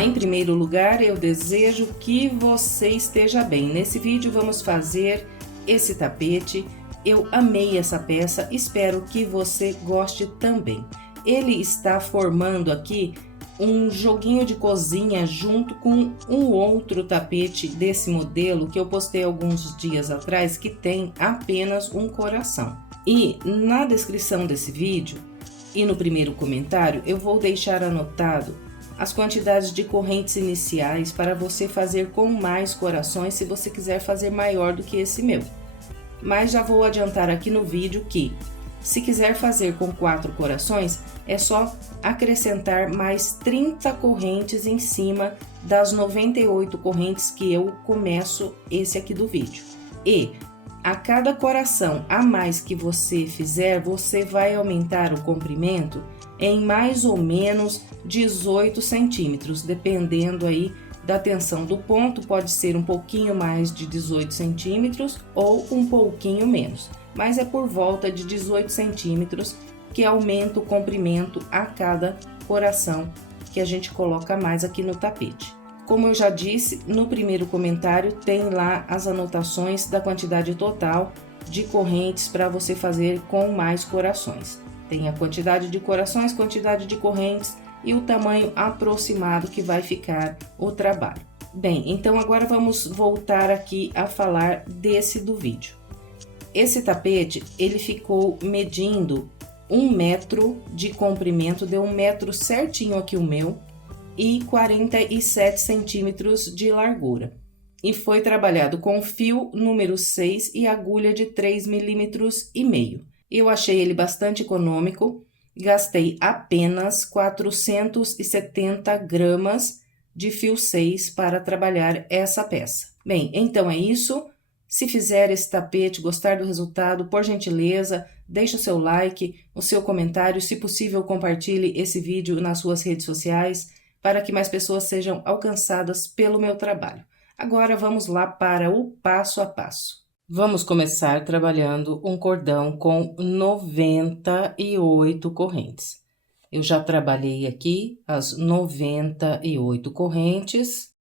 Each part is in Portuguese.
Olá, em primeiro lugar, eu desejo que você esteja bem. Nesse vídeo vamos fazer esse tapete. Eu amei essa peça, espero que você goste também. Ele está formando aqui um joguinho de cozinha junto com um outro tapete desse modelo que eu postei alguns dias atrás, que tem apenas um coração. E na descrição desse vídeo e no primeiro comentário eu vou deixar anotado as quantidades de correntes iniciais para você fazer com mais corações, se você quiser fazer maior do que esse meu. Mas já vou adiantar aqui no vídeo que, se quiser fazer com 4 corações, é só acrescentar mais 30 correntes em cima das 98 correntes que eu começo esse aqui do vídeo. E a cada coração a mais que você fizer, você vai aumentar o comprimento em mais ou menos 18 centímetros, dependendo aí da tensão do ponto, pode ser um pouquinho mais de 18 centímetros ou um pouquinho menos, mas é por volta de 18 centímetros que aumenta o comprimento a cada coração que a gente coloca mais aqui no tapete. Como eu já disse, no primeiro comentário tem lá as anotações da quantidade total de correntes para você fazer com mais corações. Tem a quantidade de corações, quantidade de correntes e o tamanho aproximado que vai ficar o trabalho. Bem, então agora vamos voltar aqui a falar desse do vídeo. Esse tapete, ele ficou medindo 1 metro de comprimento, deu 1 metro certinho aqui o meu, e 47 centímetros de largura. E foi trabalhado com fio número 6 e agulha de 3,5 milímetros. Eu achei ele bastante econômico, gastei apenas 470 gramas de fio 6 para trabalhar essa peça. Bem, então é isso. Se fizer esse tapete, gostar do resultado, por gentileza, deixe o seu like, o seu comentário, se possível compartilhe esse vídeo nas suas redes sociais, para que mais pessoas sejam alcançadas pelo meu trabalho. Agora vamos lá para o passo a passo. Vamos começar trabalhando um cordão com 98 correntes. Eu já trabalhei aqui as 98 correntes.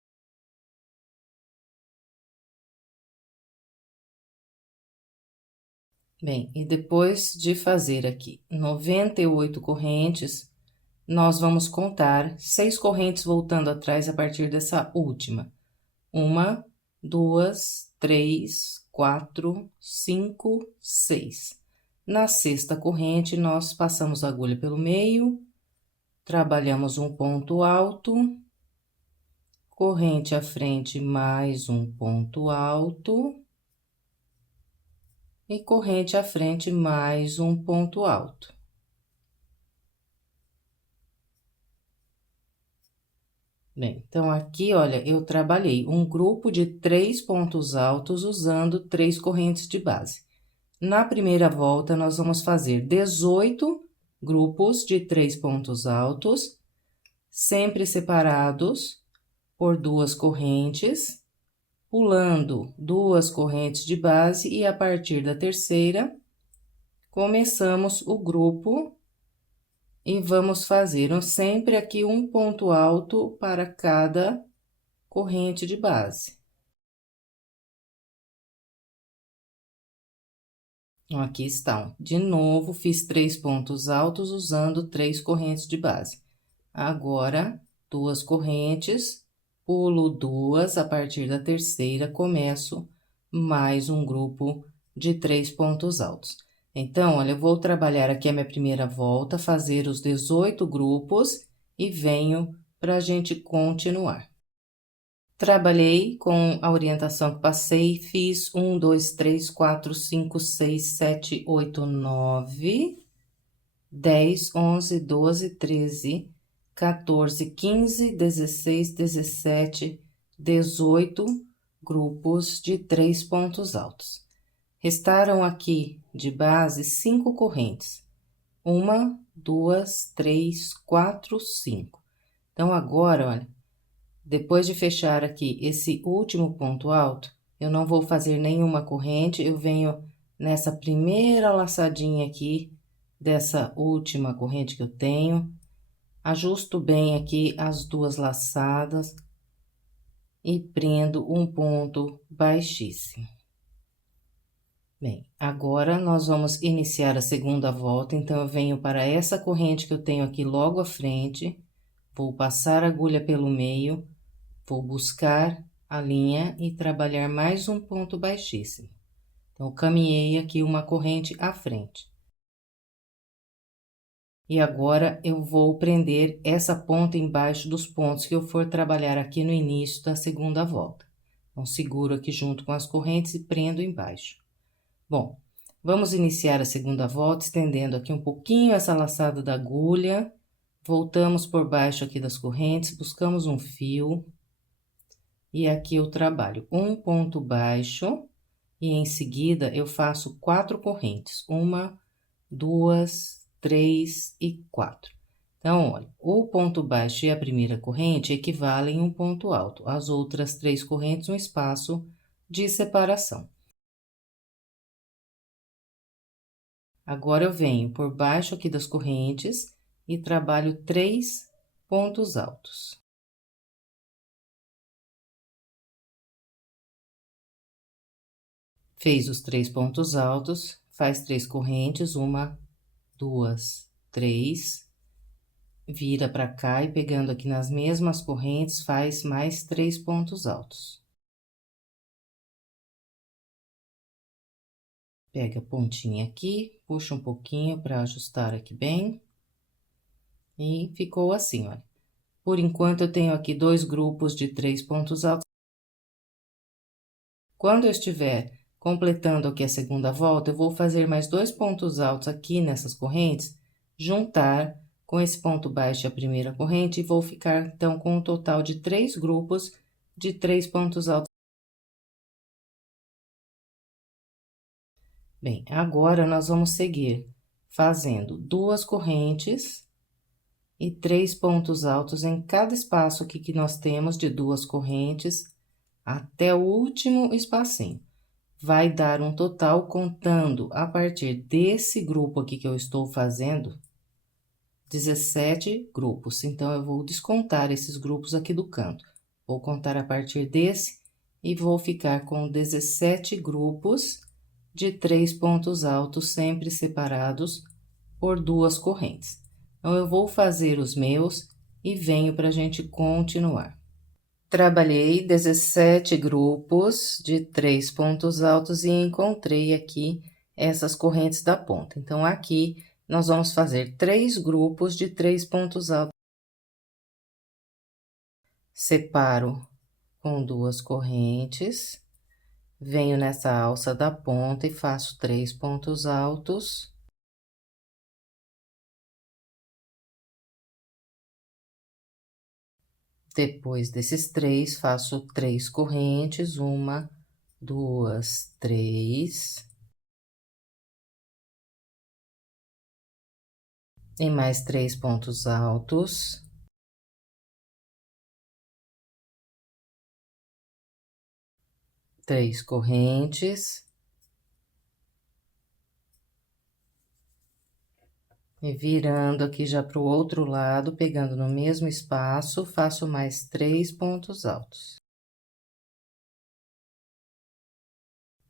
Bem, e depois de fazer aqui 98 correntes, nós vamos contar 6 correntes voltando atrás a partir dessa última. 1, 2, 3, 4, 5, 6. Na sexta corrente, nós passamos a agulha pelo meio, trabalhamos um ponto alto, corrente à frente, mais um ponto alto, e corrente à frente, mais um ponto alto. Bem, então aqui, olha, eu trabalhei um grupo de 3 pontos altos usando 3 correntes de base. Na primeira volta, nós vamos fazer 18 grupos de 3 pontos altos, sempre separados por 2 correntes, pulando 2 correntes de base e a partir da terceira, começamos o grupo e vamos fazer sempre aqui um ponto alto para cada corrente de base. Aqui estão. De novo, fiz 3 pontos altos usando 3 correntes de base. Agora, 2 correntes, pulo 2, a partir da terceira, começo mais um grupo de 3 pontos altos. Então, olha, eu vou trabalhar aqui a minha primeira volta, fazer os 18 grupos e venho para a gente continuar. Trabalhei com a orientação que passei, fiz 1, 2, 3, 4, 5, 6, 7, 8, 9, 10, 11, 12, 13, 14, 15, 16, 17, 18 grupos de 3 pontos altos. Restaram aqui de base 5 correntes. 1, 2, 3, 4, 5. Então, agora, olha, depois de fechar aqui esse último ponto alto, eu não vou fazer nenhuma corrente, eu venho nessa primeira laçadinha aqui, dessa última corrente que eu tenho, Ajusto bem aqui as duas laçadas e prendo um ponto baixíssimo. Bem, agora nós vamos iniciar a segunda volta, então eu venho para essa corrente que eu tenho aqui logo à frente, vou passar a agulha pelo meio, vou buscar a linha e trabalhar mais um ponto baixíssimo. Então, eu caminhei aqui uma corrente à frente. E agora, eu vou prender essa ponta embaixo dos pontos que eu for trabalhar aqui no início da segunda volta. Então, seguro aqui junto com as correntes e prendo embaixo. Bom, vamos iniciar a segunda volta, estendendo aqui um pouquinho essa laçada da agulha. Voltamos por baixo aqui das correntes, buscamos um fio. E aqui eu trabalho um ponto baixo. E em seguida, eu faço 4 correntes. 1, 2, 3 e 4. Então, olha, o ponto baixo e a primeira corrente equivalem a um ponto alto. As outras 3 correntes, um espaço de separação. Agora, eu venho por baixo aqui das correntes e trabalho 3 pontos altos. Fez os 3 pontos altos, faz 3 correntes, 1, 2, 3. Vira pra cá e pegando aqui nas mesmas correntes, faz mais 3 pontos altos. Pega a pontinha aqui, puxa um pouquinho para ajustar aqui bem. E ficou assim, olha. Por enquanto, eu tenho aqui 2 grupos de 3 pontos altos. Quando eu estiver completando aqui a segunda volta, eu vou fazer mais 2 pontos altos aqui nessas correntes, juntar com esse ponto baixo a primeira corrente e vou ficar, então, com um total de 3 grupos de 3 pontos altos. Bem, agora nós vamos seguir fazendo 2 correntes e 3 pontos altos em cada espaço aqui que nós temos de 2 correntes até o último espacinho. Vai dar um total, contando a partir desse grupo aqui que eu estou fazendo, 17 grupos. Então, eu vou descontar esses grupos aqui do canto. Vou contar a partir desse e vou ficar com 17 grupos de 3 pontos altos, sempre separados por 2 correntes. Então, eu vou fazer os meus e venho pra gente continuar. Trabalhei 17 grupos de 3 pontos altos e encontrei aqui essas correntes da ponta. Então, aqui, nós vamos fazer 3 grupos de 3 pontos altos. Separo com 2 correntes, venho nessa alça da ponta e faço 3 pontos altos. Depois desses 3, faço 3 correntes, 1, 2, 3. E mais 3 pontos altos. Três correntes. E virando aqui já para o outro lado, pegando no mesmo espaço, faço mais 3 pontos altos.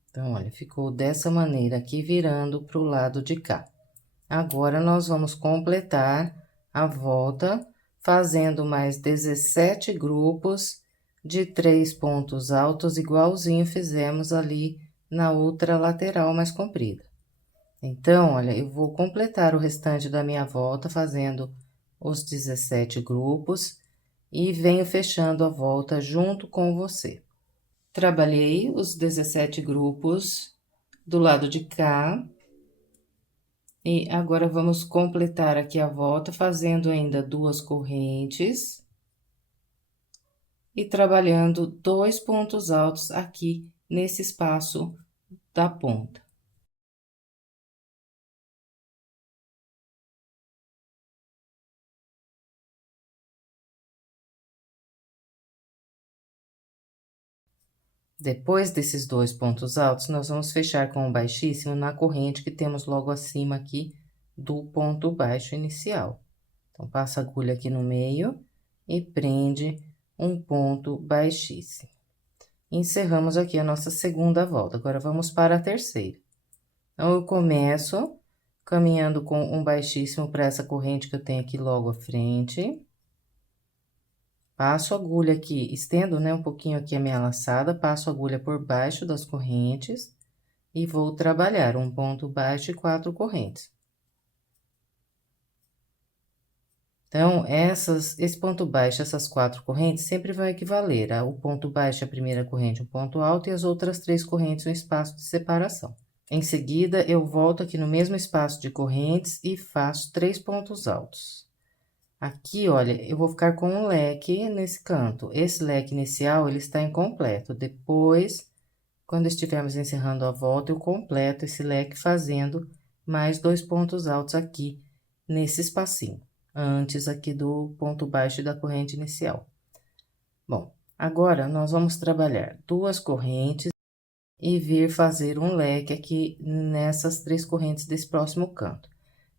Então, olha, ficou dessa maneira aqui, virando para o lado de cá. Agora, nós vamos completar a volta, fazendo mais 17 grupos de 3 pontos altos, igualzinho fizemos ali na outra lateral mais comprida. Então, olha, eu vou completar o restante da minha volta fazendo os 17 grupos e venho fechando a volta junto com você. Trabalhei os 17 grupos do lado de cá. E agora, vamos completar aqui a volta, fazendo ainda 2 correntes. E trabalhando 2 pontos altos aqui nesse espaço da ponta. Depois desses 2 pontos altos, nós vamos fechar com o baixíssimo na corrente que temos logo acima aqui do ponto baixo inicial. Então, passa a agulha aqui no meio e prende um ponto baixíssimo. Encerramos aqui a nossa segunda volta. Agora, vamos para a terceira. Então, eu começo caminhando com um baixíssimo para essa corrente que eu tenho aqui logo à frente. Passo a agulha aqui, estendo, né, um pouquinho aqui a minha laçada, passo a agulha por baixo das correntes e vou trabalhar um ponto baixo e 4 correntes. Então, esse ponto baixo, essas 4 correntes, sempre vão equivaler ao ponto baixo, a primeira corrente, um ponto alto, e as outras 3 correntes, um espaço de separação. Em seguida, eu volto aqui no mesmo espaço de correntes e faço 3 pontos altos. Aqui, olha, eu vou ficar com um leque nesse canto. Esse leque inicial, ele está incompleto. Depois, quando estivermos encerrando a volta, eu completo esse leque fazendo mais 2 pontos altos aqui nesse espacinho, antes aqui do ponto baixo da corrente inicial. Bom, agora nós vamos trabalhar 2 correntes e vir fazer um leque aqui nessas 3 correntes desse próximo canto.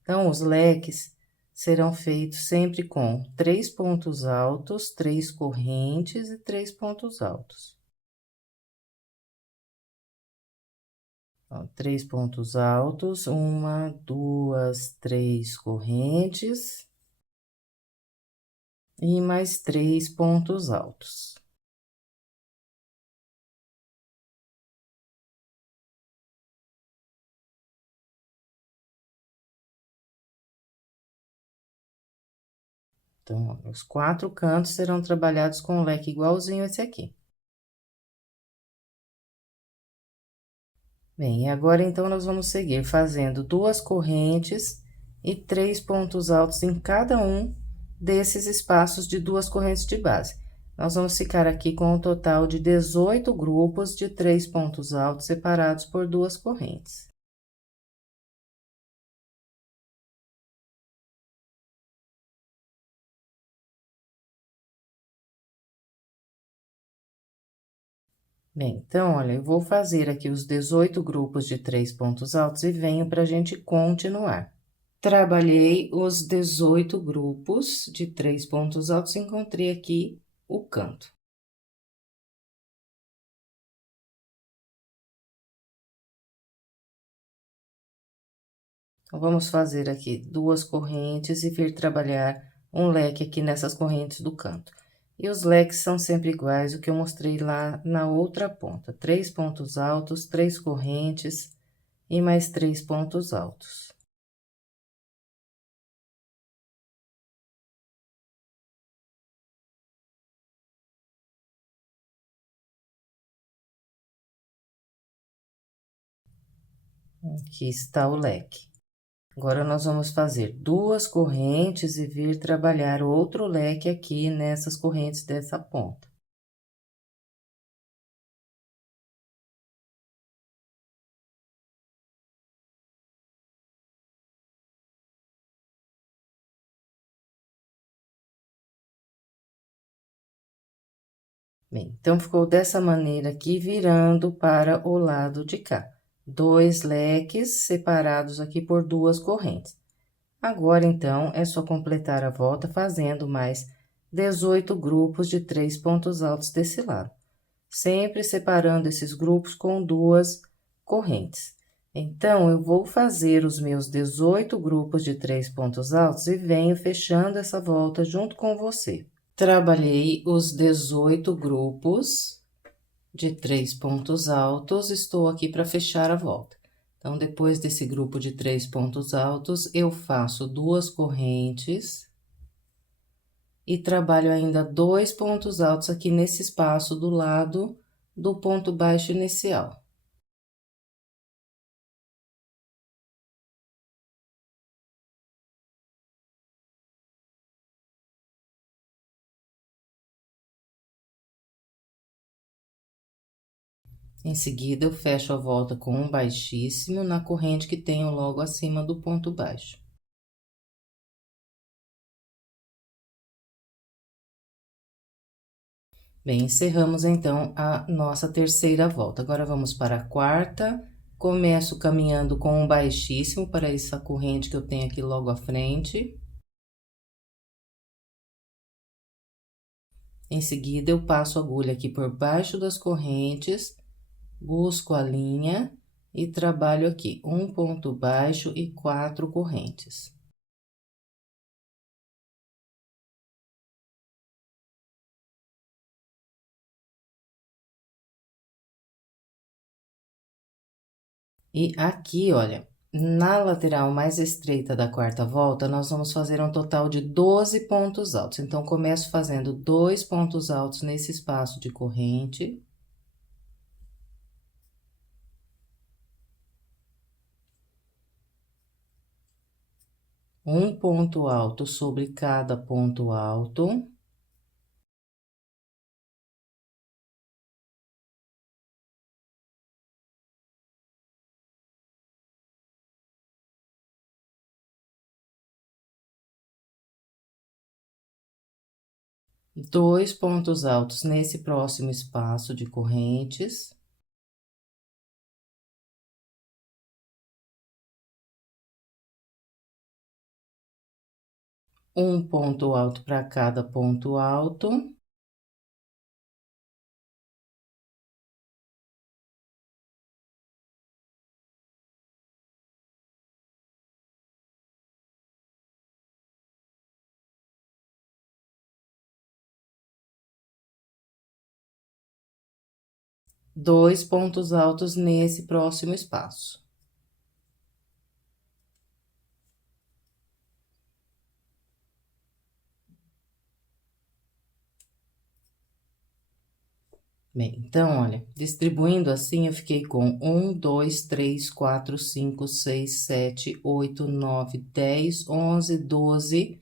Então, os leques serão feitos sempre com 3 pontos altos, 3 correntes e 3 pontos altos. Ó, 3 pontos altos, 1, 2, 3 correntes. E mais 3 pontos altos. Então, os 4 cantos serão trabalhados com um leque igualzinho esse aqui. Bem, e agora, então, nós vamos seguir fazendo 2 correntes e 3 pontos altos em cada um desses espaços de 2 correntes de base. Nós vamos ficar aqui com um total de 18 grupos de 3 pontos altos separados por 2 correntes. Bem, então, olha, eu vou fazer aqui os 18 grupos de 3 pontos altos e venho para a gente continuar. Trabalhei os 18 grupos de 3 pontos altos, encontrei aqui o canto. Então, vamos fazer aqui 2 correntes e vir trabalhar um leque aqui nessas correntes do canto. E os leques são sempre iguais, o que eu mostrei lá na outra ponta. 3 pontos altos, 3 correntes e mais 3 pontos altos. Aqui está o leque. Agora, nós vamos fazer 2 correntes e vir trabalhar outro leque aqui nessas correntes dessa ponta. Bem, então, ficou dessa maneira aqui, virando para o lado de cá. 2 leques separados aqui por 2 correntes. Agora, então, é só completar a volta fazendo mais 18 grupos de 3 pontos altos desse lado. Sempre separando esses grupos com 2 correntes. Então, eu vou fazer os meus 18 grupos de 3 pontos altos e venho fechando essa volta junto com você. Trabalhei os 18 grupos de 3 pontos altos, estou aqui para fechar a volta. Então, depois desse grupo de 3 pontos altos, eu faço 2 correntes e trabalho ainda 2 pontos altos aqui nesse espaço do lado do ponto baixo inicial. Em seguida, eu fecho a volta com um baixíssimo na corrente que tenho logo acima do ponto baixo. Bem, encerramos então a nossa terceira volta. Agora, vamos para a quarta. Começo caminhando com um baixíssimo para essa corrente que eu tenho aqui logo à frente. Em seguida, eu passo a agulha aqui por baixo das correntes, busco a linha e trabalho aqui um ponto baixo e 4 correntes. E aqui, olha, na lateral mais estreita da quarta volta, nós vamos fazer um total de 12 pontos altos. Então, começo fazendo 2 pontos altos nesse espaço de corrente. Um ponto alto sobre cada ponto alto. Dois pontos altos nesse próximo espaço de correntes. Um ponto alto para cada ponto alto. Dois pontos altos nesse próximo espaço. Bem, então, olha, distribuindo assim, eu fiquei com 1, 2, 3, 4, 5, 6, 7, 8, 9, 10, 11, 12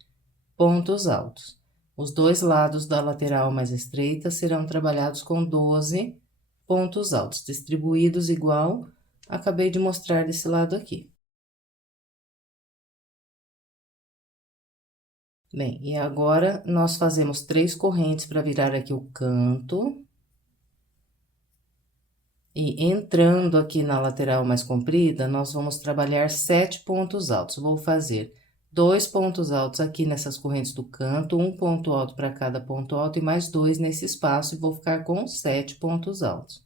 pontos altos. Os dois lados da lateral mais estreita serão trabalhados com 12 pontos altos, distribuídos igual acabei de mostrar desse lado aqui. Bem, e agora, nós fazemos 3 correntes para virar aqui o canto. E entrando aqui na lateral mais comprida, nós vamos trabalhar 7 pontos altos. Vou fazer 2 pontos altos aqui nessas correntes do canto, um ponto alto para cada ponto alto e mais 2 nesse espaço, e vou ficar com 7 pontos altos.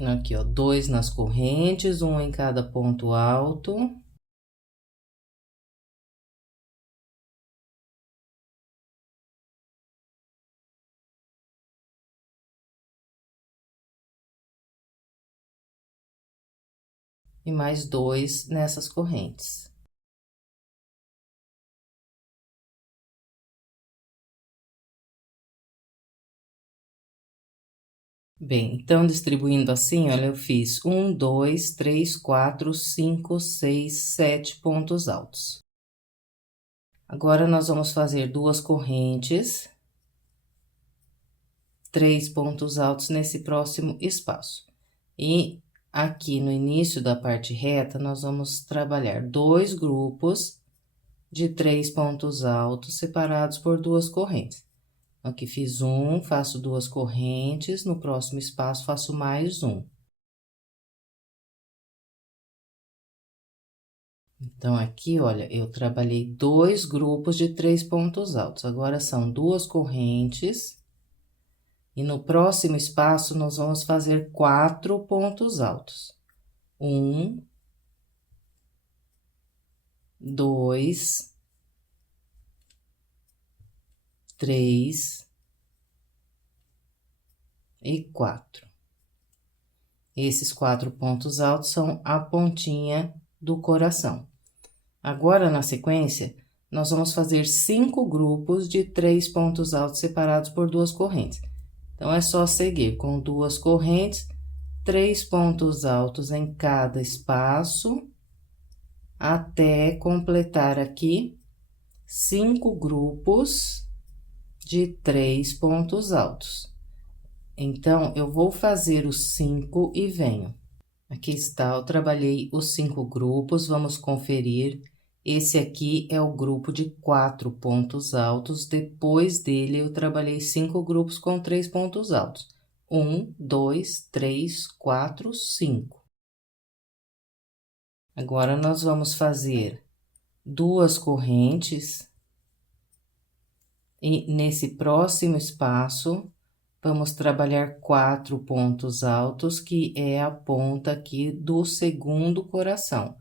Aqui, ó, 2 nas correntes, um em cada ponto alto. E mais 2 nessas correntes. Bem, então, distribuindo assim, olha, eu fiz 1, 2, 3, 4, 5, 6, 7 pontos altos. Agora, nós vamos fazer 2 correntes, 3 pontos altos nesse próximo espaço. E aqui no início da parte reta, nós vamos trabalhar 2 grupos de 3 pontos altos separados por 2 correntes. Aqui fiz um, faço 2 correntes, no próximo espaço faço mais um. Então, aqui, olha, eu trabalhei 2 grupos de 3 pontos altos. Agora, são 2 correntes. E no próximo espaço, nós vamos fazer 4 pontos altos. 1, 2, 3 e 4. Esses 4 pontos altos são a pontinha do coração. Agora, na sequência, nós vamos fazer 5 grupos de 3 pontos altos separados por 2 correntes. Então, é só seguir com 2 correntes, 3 pontos altos em cada espaço, até completar aqui 5 grupos de 3 pontos altos. Então, eu vou fazer os 5 e venho. Aqui está, eu trabalhei os 5 grupos, vamos conferir. Esse aqui é o grupo de 4 pontos altos, depois dele eu trabalhei 5 grupos com 3 pontos altos. 1, 2, 3, 4, 5. Agora, nós vamos fazer 2 correntes. E nesse próximo espaço, vamos trabalhar 4 pontos altos, que é a ponta aqui do segundo coração.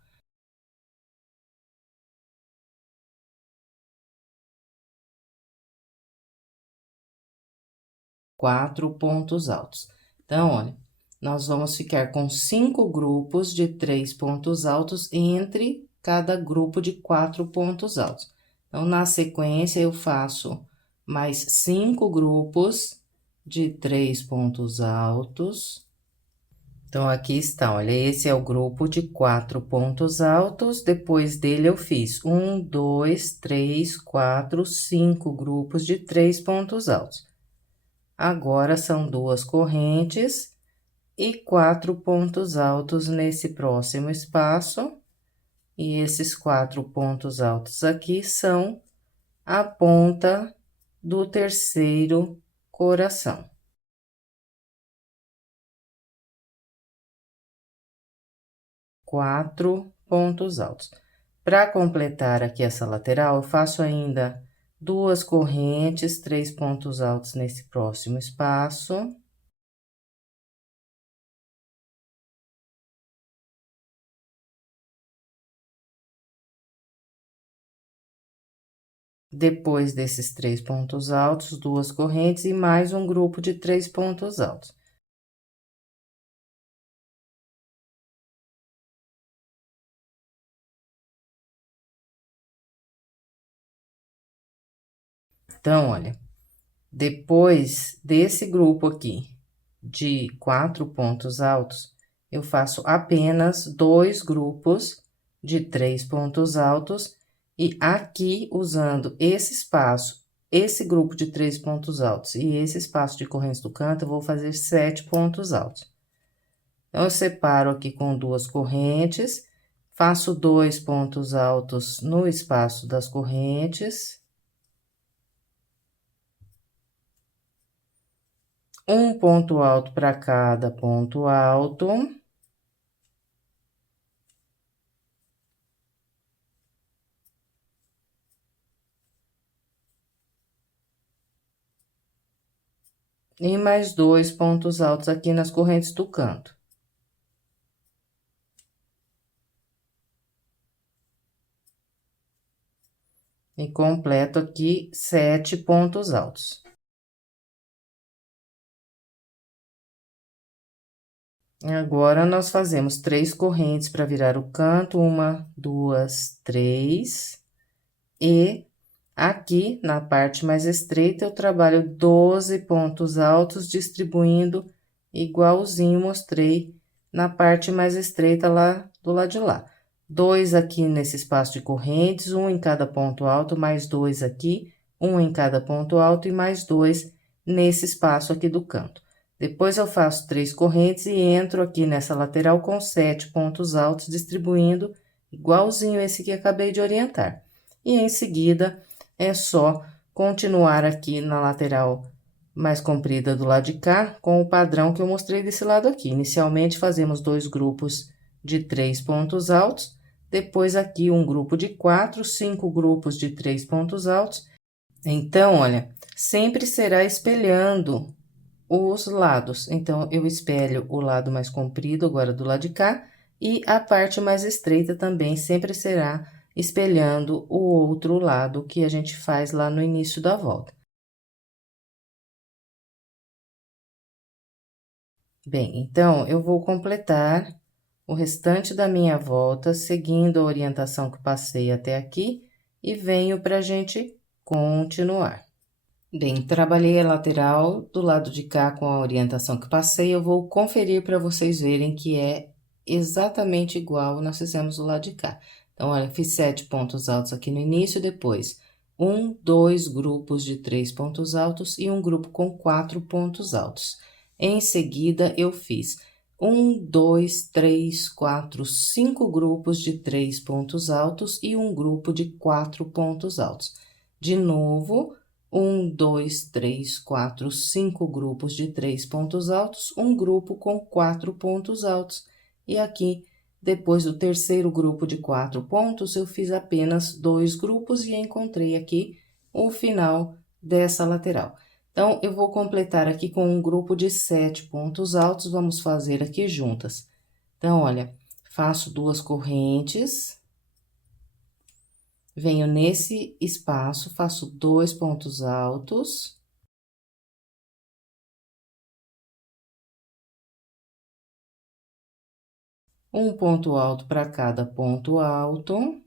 Quatro pontos altos. Então, olha, nós vamos ficar com 5 grupos de 3 pontos altos entre cada grupo de 4 pontos altos. Então, na sequência, eu faço mais 5 grupos de 3 pontos altos. Então, aqui está, olha, esse é o grupo de 4 pontos altos. Depois dele, eu fiz 1, 2, 3, 4, 5 grupos de 3 pontos altos. Agora, são 2 correntes e 4 pontos altos nesse próximo espaço. E esses 4 pontos altos aqui são a ponta do terceiro coração. 4 pontos altos. Para completar aqui essa lateral, eu faço ainda 2 correntes, 3 pontos altos nesse próximo espaço. Depois desses 3 pontos altos, 2 correntes e mais um grupo de 3 pontos altos. Então, olha, depois desse grupo aqui de 4 pontos altos, eu faço apenas 2 grupos de 3 pontos altos e aqui, usando esse espaço, esse grupo de 3 pontos altos e esse espaço de correntes do canto, eu vou fazer 7 pontos altos. Então, eu separo aqui com 2 correntes, faço 2 pontos altos no espaço das correntes. Um ponto alto para cada ponto alto. E mais 2 pontos altos aqui nas correntes do canto. E completo aqui 7 pontos altos. Agora, nós fazemos 3 correntes para virar o canto, 1, 2, 3. E aqui, na parte mais estreita, eu trabalho 12 pontos altos, distribuindo igualzinho mostrei na parte mais estreita lá do lado de lá. 2 aqui nesse espaço de correntes, 1 em cada ponto alto, mais 2 aqui, 1 em cada ponto alto e mais 2 nesse espaço aqui do canto. Depois, eu faço 3 correntes e entro aqui nessa lateral com 7 pontos altos, distribuindo igualzinho esse que acabei de orientar. E em seguida, é só continuar aqui na lateral mais comprida do lado de cá, com o padrão que eu mostrei desse lado aqui. Inicialmente, fazemos 2 grupos de 3 pontos altos, depois aqui um grupo de 4, 5 grupos de 3 pontos altos. Então, olha, sempre será espelhando os lados. Então, eu espelho o lado mais comprido agora do lado de cá, e a parte mais estreita também sempre será espelhando o outro lado que a gente faz lá no início da volta. Bem, então, eu vou completar o restante da minha volta, seguindo a orientação que passei até aqui, e venho pra gente continuar. Bem, trabalhei a lateral do lado de cá com a orientação que passei, eu vou conferir para vocês verem que é exatamente igual nós fizemos do lado de cá. Então, olha, fiz 7 pontos altos aqui no início, depois 1, 2 grupos de 3 pontos altos e um grupo com 4 pontos altos. Em seguida, eu fiz 1, 2, 3, 4, 5 grupos de 3 pontos altos e um grupo de 4 pontos altos. De novo, 1, 2, 3, 4, 5 grupos de 3 pontos altos, um grupo com 4 pontos altos. E aqui, Depois do terceiro grupo de 4 pontos, eu fiz apenas 2 grupos e encontrei aqui o final dessa lateral. Então, eu vou completar aqui com um grupo de 7 pontos altos, vamos fazer aqui juntas. Então, olha, faço 2 correntes, venho nesse espaço, faço 2 pontos altos. Um ponto alto para cada ponto alto.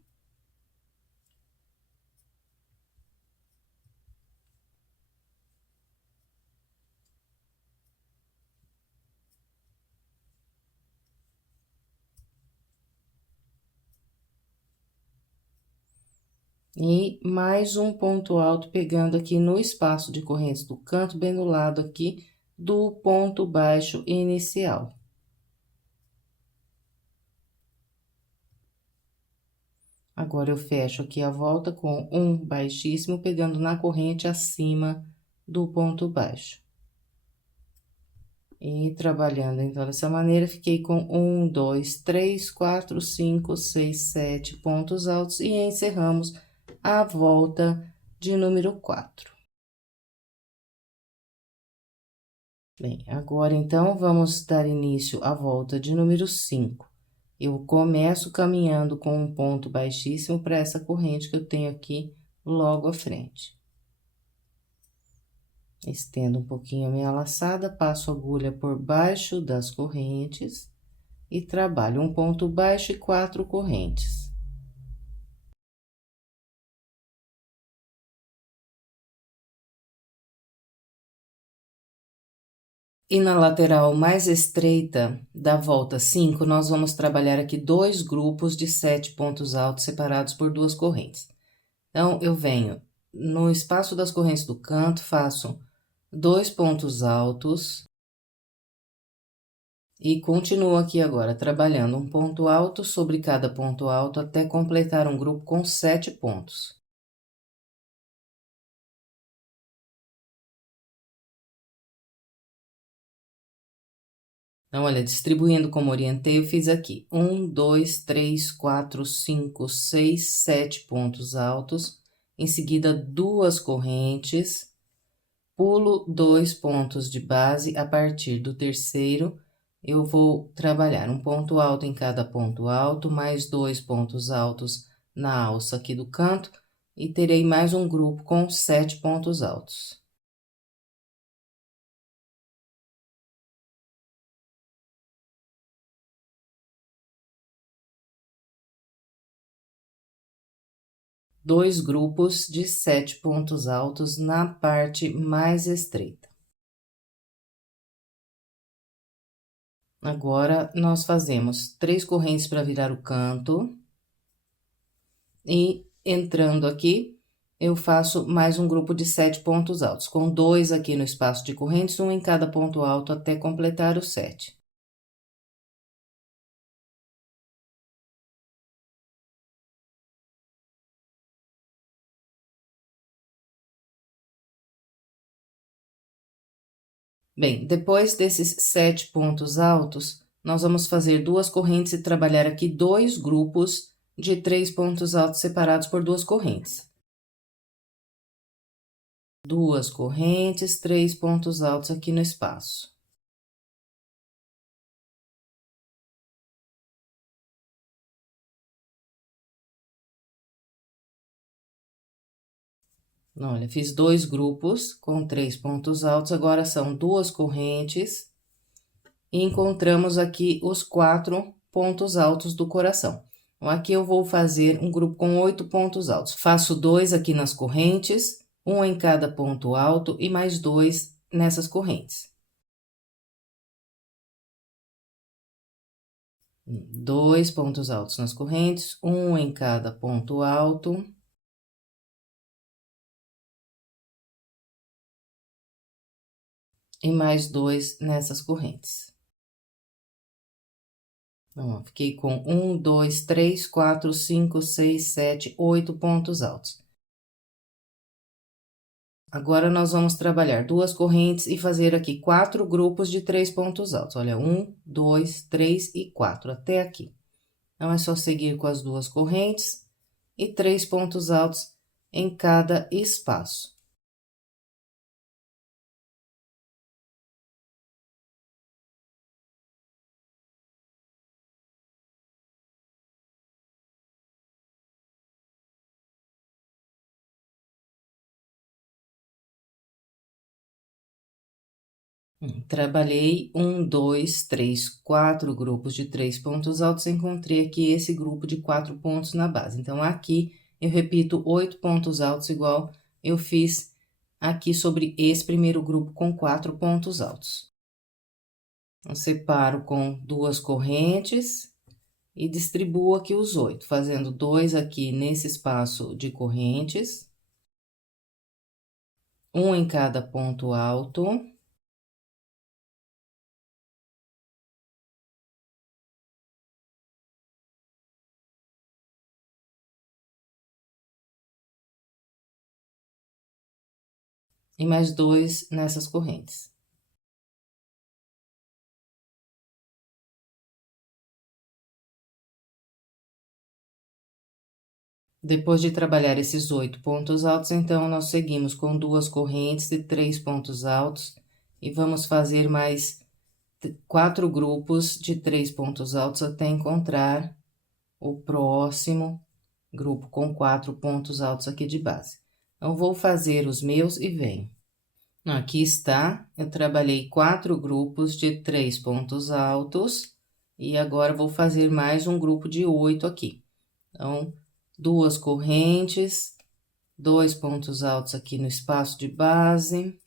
E mais um ponto alto pegando aqui no espaço de correntes do canto, bem do lado aqui do ponto baixo inicial. Agora, eu fecho aqui a volta com um baixíssimo, pegando na corrente acima do ponto baixo. E trabalhando, então, dessa maneira, fiquei com 1, 2, 3, 4, 5, 6, 7 pontos altos e encerramos a volta de número 4. Bem, agora, então, vamos dar início à volta de número 5. Eu começo caminhando com um ponto baixíssimo para essa corrente que eu tenho aqui logo à frente. Estendo um pouquinho a minha laçada, passo a agulha por baixo das correntes e trabalho um ponto baixo e 4 correntes. E na lateral mais estreita da volta 5, nós vamos trabalhar aqui 2 grupos de 7 pontos altos separados por 2 correntes. Então, eu venho no espaço das correntes do canto, faço 2 pontos altos. E continuo aqui agora, trabalhando um ponto alto sobre cada ponto alto até completar um grupo com 7 pontos. Então, olha, distribuindo como orientei, eu fiz aqui 1, 2, 3, 4, 5, 6, 7 pontos altos. Em seguida, 2 correntes, pulo 2 pontos de base. A partir do terceiro, eu vou trabalhar um ponto alto em cada ponto alto, mais 2 pontos altos na alça aqui do canto, e terei mais um grupo com 7 pontos altos. Dois grupos de 7 pontos altos na parte mais estreita. Agora, nós fazemos 3 correntes para virar o canto. E entrando aqui, eu faço mais um grupo de 7 pontos altos, com 2 aqui no espaço de correntes, um em cada ponto alto até completar os 7. Bem, depois desses 7 pontos altos, nós vamos fazer 2 correntes e trabalhar aqui 2 grupos de 3 pontos altos separados por 2 correntes. 2 correntes, 3 pontos altos aqui no espaço. Olha, fiz 2 grupos com 3 pontos altos, agora são 2 correntes. E encontramos aqui os 4 pontos altos do coração. Então, aqui eu vou fazer um grupo com 8 pontos altos. Faço 2 aqui nas correntes, um em cada ponto alto e mais 2 nessas correntes. 2 pontos altos nas correntes, um em cada ponto alto. E mais 2 nessas correntes. Então, ó, fiquei com 1, 2, 3, 4, 5, 6, 7, 8 pontos altos. Agora, nós vamos trabalhar 2 correntes e fazer aqui 4 grupos de 3 pontos altos. Olha, 1, 2, 3 e 4, até aqui. Então, é só seguir com as duas correntes e 3 pontos altos em cada espaço. Trabalhei 1, 2, 3, 4 grupos de 3 pontos altos, encontrei aqui esse grupo de 4 pontos na base. Então, aqui eu repito 8 pontos altos, igual eu fiz aqui sobre esse primeiro grupo com 4 pontos altos. Eu separo com duas correntes e distribuo aqui os 8, fazendo 2 aqui nesse espaço de correntes, um em cada ponto alto. E mais 2 nessas correntes. Depois de trabalhar esses 8 pontos altos, então, nós seguimos com duas correntes de 3 pontos altos e vamos fazer mais 4 grupos de 3 pontos altos até encontrar o próximo grupo com 4 pontos altos aqui de base. Então, vou fazer os meus e venho. Aqui está, eu trabalhei 4 grupos de 3 pontos altos e agora vou fazer mais um grupo de 8 aqui. Então, duas correntes, 2 pontos altos aqui no espaço de base,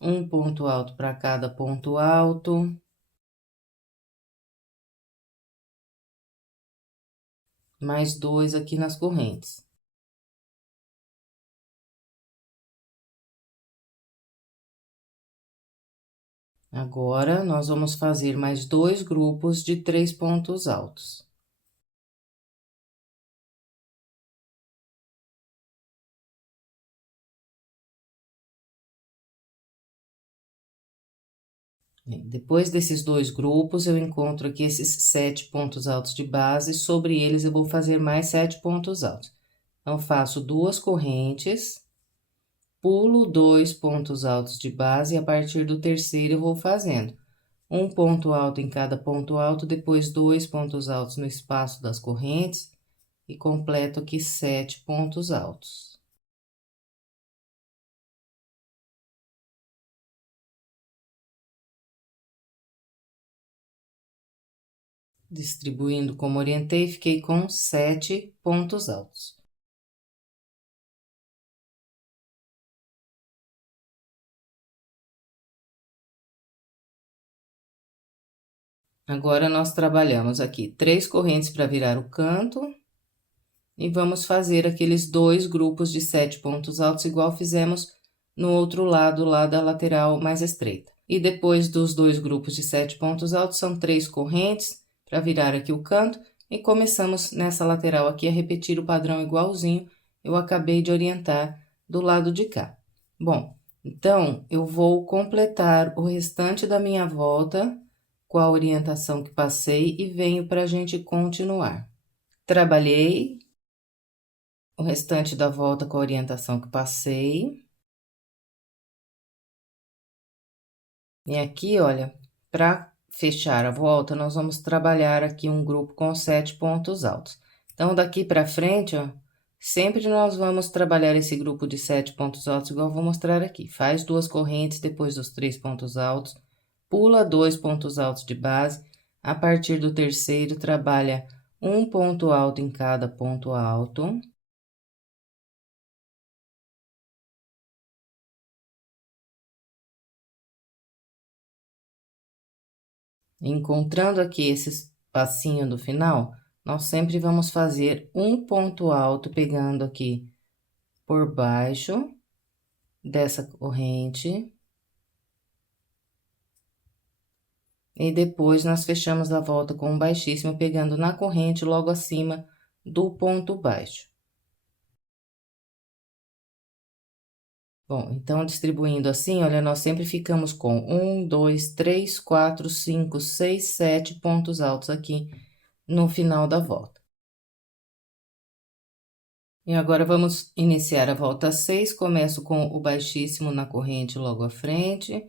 um ponto alto para cada ponto alto, mais 2 aqui nas correntes. Agora, nós vamos fazer mais 2 grupos de 3 pontos altos. Depois desses 2 grupos, eu encontro aqui esses 7 pontos altos de base, sobre eles eu vou fazer mais 7 pontos altos. Então, faço 2 correntes, pulo 2 pontos altos de base, e a partir do terceiro eu vou fazendo um ponto alto em cada ponto alto, depois 2 pontos altos no espaço das correntes, e completo aqui 7 pontos altos. Distribuindo como orientei, fiquei com 7 pontos altos. Agora, nós trabalhamos aqui 3 correntes para virar o canto, e vamos fazer aqueles 2 grupos de 7 pontos altos, igual fizemos no outro lado, lá da lateral mais estreita. E depois dos 2 grupos de 7 pontos altos, são 3 correntes para virar aqui o canto, e começamos nessa lateral aqui a repetir o padrão igualzinho eu acabei de orientar do lado de cá. Bom, então, eu vou completar o restante da minha volta com a orientação que passei e venho para a gente continuar. Trabalhei o restante da volta com a orientação que passei. E aqui, olha, para fechar a volta, nós vamos trabalhar aqui um grupo com 7 pontos altos. Então, daqui para frente, ó, sempre nós vamos trabalhar esse grupo de 7 pontos altos, igual eu vou mostrar aqui. Faz 2 correntes depois dos 3 pontos altos, pula 2 pontos altos de base, a partir do terceiro, trabalha um ponto alto em cada ponto alto. Encontrando aqui esse espacinho do final, nós sempre vamos fazer um ponto alto, pegando aqui por baixo dessa corrente. E depois, nós fechamos a volta com um baixíssimo, pegando na corrente logo acima do ponto baixo. Bom, então, distribuindo assim, olha, nós sempre ficamos com 1, 2, 3, 4, 5, 6, 7 pontos altos aqui no final da volta. E agora, vamos iniciar a volta 6, começo com o baixíssimo na corrente logo à frente,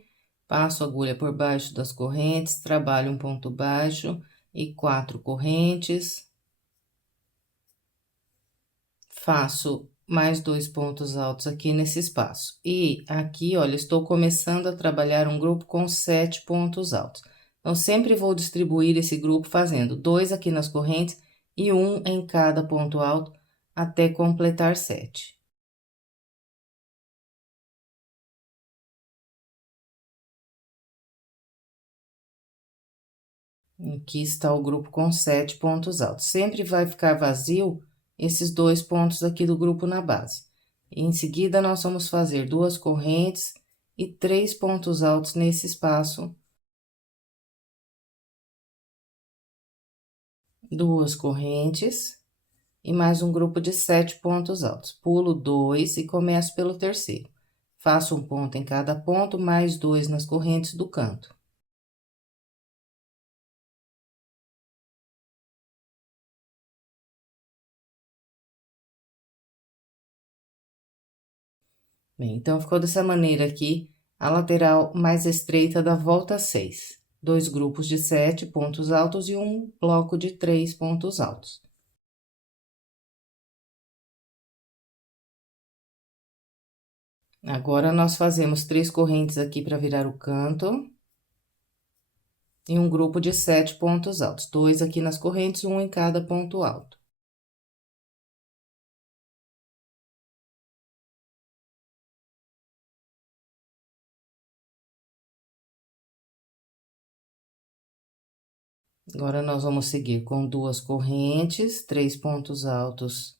passo a agulha por baixo das correntes, trabalho um ponto baixo e 4 correntes. Faço mais 2 pontos altos aqui nesse espaço. E aqui, olha, estou começando a trabalhar um grupo com 7 pontos altos. Então, sempre vou distribuir esse grupo fazendo 2 aqui nas correntes e 1 em cada ponto alto até completar 7. Aqui está o grupo com 7 pontos altos. Sempre vai ficar vazio esses 2 pontos aqui do grupo na base. Em seguida, nós vamos fazer 2 correntes e 3 pontos altos nesse espaço. 2 correntes e mais um grupo de 7 pontos altos. Pulo 2 e começo pelo terceiro. Faço um ponto em cada ponto, mais 2 nas correntes do canto. Bem, então, ficou dessa maneira aqui a lateral mais estreita da volta 6. 2 grupos de 7 pontos altos e um bloco de 3 pontos altos. Agora, nós fazemos 3 correntes aqui para virar o canto. E um grupo de 7 pontos altos. 2 aqui nas correntes, um em cada ponto alto. Agora, nós vamos seguir com 2 correntes, 3 pontos altos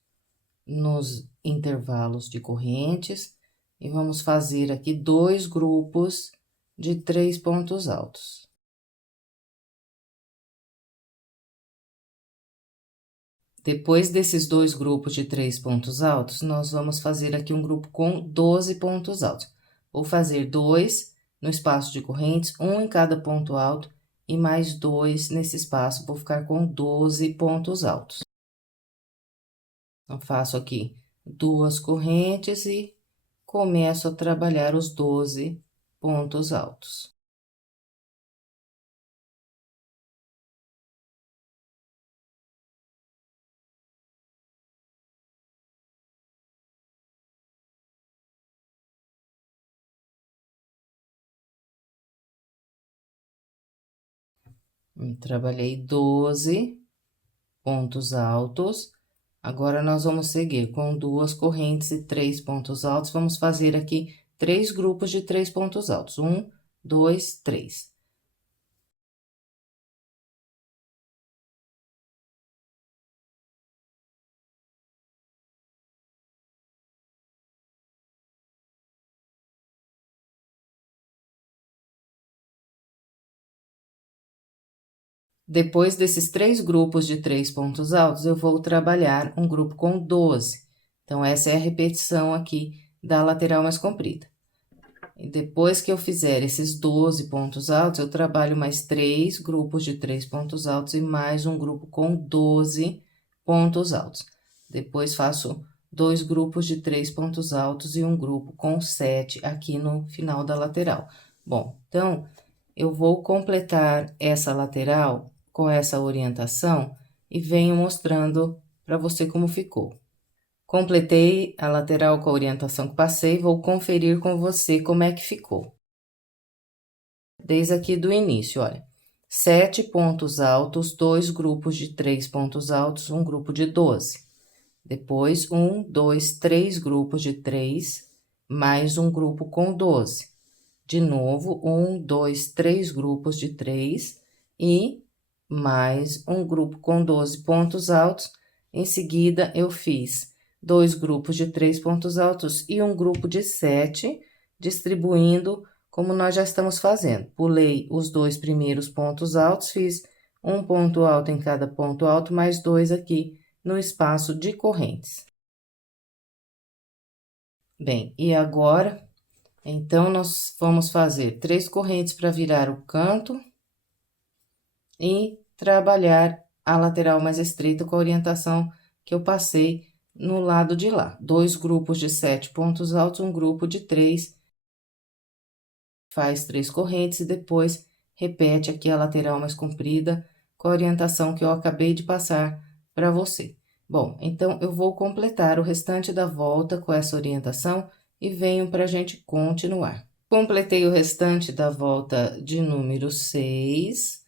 nos intervalos de correntes, e vamos fazer aqui 2 grupos de 3 pontos altos. Depois desses 2 grupos de 3 pontos altos, nós vamos fazer aqui um grupo com 12 pontos altos. Vou fazer 2 no espaço de correntes, um em cada ponto alto, e mais 2 nesse espaço, vou ficar com 12 pontos altos. Então, faço aqui 2 correntes e começo a trabalhar os 12 pontos altos. Trabalhei 12 pontos altos. Agora, nós vamos seguir com 2 correntes e 3 pontos altos. Vamos fazer aqui 3 grupos de 3 pontos altos. 1, 2, 3. Depois desses 3 grupos de 3 pontos altos, eu vou trabalhar um grupo com 12. Então, essa é a repetição aqui da lateral mais comprida. E depois que eu fizer esses 12 pontos altos, eu trabalho mais 3 grupos de 3 pontos altos e mais um grupo com 12 pontos altos. Depois, faço 2 grupos de 3 pontos altos e um grupo com 7 aqui no final da lateral. Bom, então, eu vou completar essa lateral com essa orientação e venho mostrando para você como ficou. Completei a lateral com a orientação que passei, vou conferir com você como é que ficou. Desde aqui do início, olha, 7 pontos altos, 2 grupos de 3 pontos altos, um grupo de 12. Depois, 1, 2, 3 grupos de 3, mais um grupo com 12. De novo, 1, 2, 3 grupos de 3 e mais um grupo com 12 pontos altos. Em seguida, eu fiz 2 grupos de 3 pontos altos e um grupo de 7, distribuindo como nós já estamos fazendo. Pulei os 2 primeiros pontos altos, fiz um ponto alto em cada ponto alto, mais 2 aqui no espaço de correntes. Bem, e agora, Então, nós vamos fazer 3 correntes para virar o canto e trabalhar a lateral mais estreita com a orientação que eu passei no lado de lá. 2 grupos de 7 pontos altos, um grupo de 3. Faz 3 correntes e depois repete aqui a lateral mais comprida com a orientação que eu acabei de passar para você. Bom, então, eu vou completar o restante da volta com essa orientação e venho para a gente continuar. Completei o restante da volta de número 6.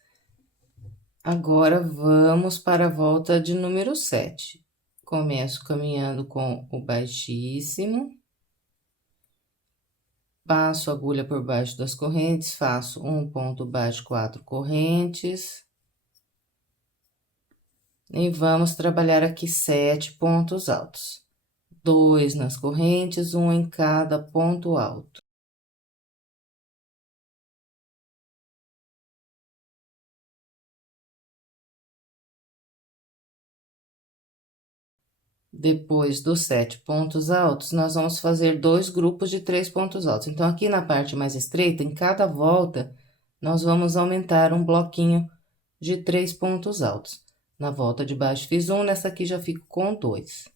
Agora, vamos para a volta de número 7. Começo caminhando com o baixíssimo. Passo a agulha por baixo das correntes, faço um ponto baixo, 4 correntes. E vamos trabalhar aqui 7 pontos altos. 2 nas correntes, um em cada ponto alto. Depois dos 7 pontos altos, nós vamos fazer 2 grupos de 3 pontos altos. Então, aqui na parte mais estreita, em cada volta, nós vamos aumentar um bloquinho de 3 pontos altos. Na volta de baixo, fiz um, nessa aqui já fico com 2.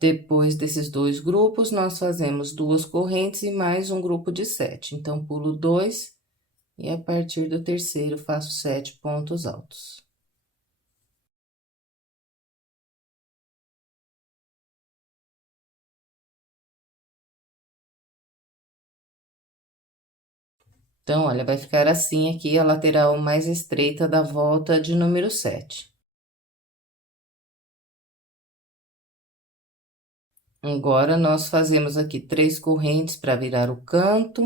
Depois desses 2 grupos, nós fazemos 2 correntes e mais um grupo de 7. Então, pulo 2 e a partir do terceiro faço 7 pontos altos. Então, olha, vai ficar assim aqui a lateral mais estreita da volta de número 7. Agora, nós fazemos aqui 3 correntes para virar o canto.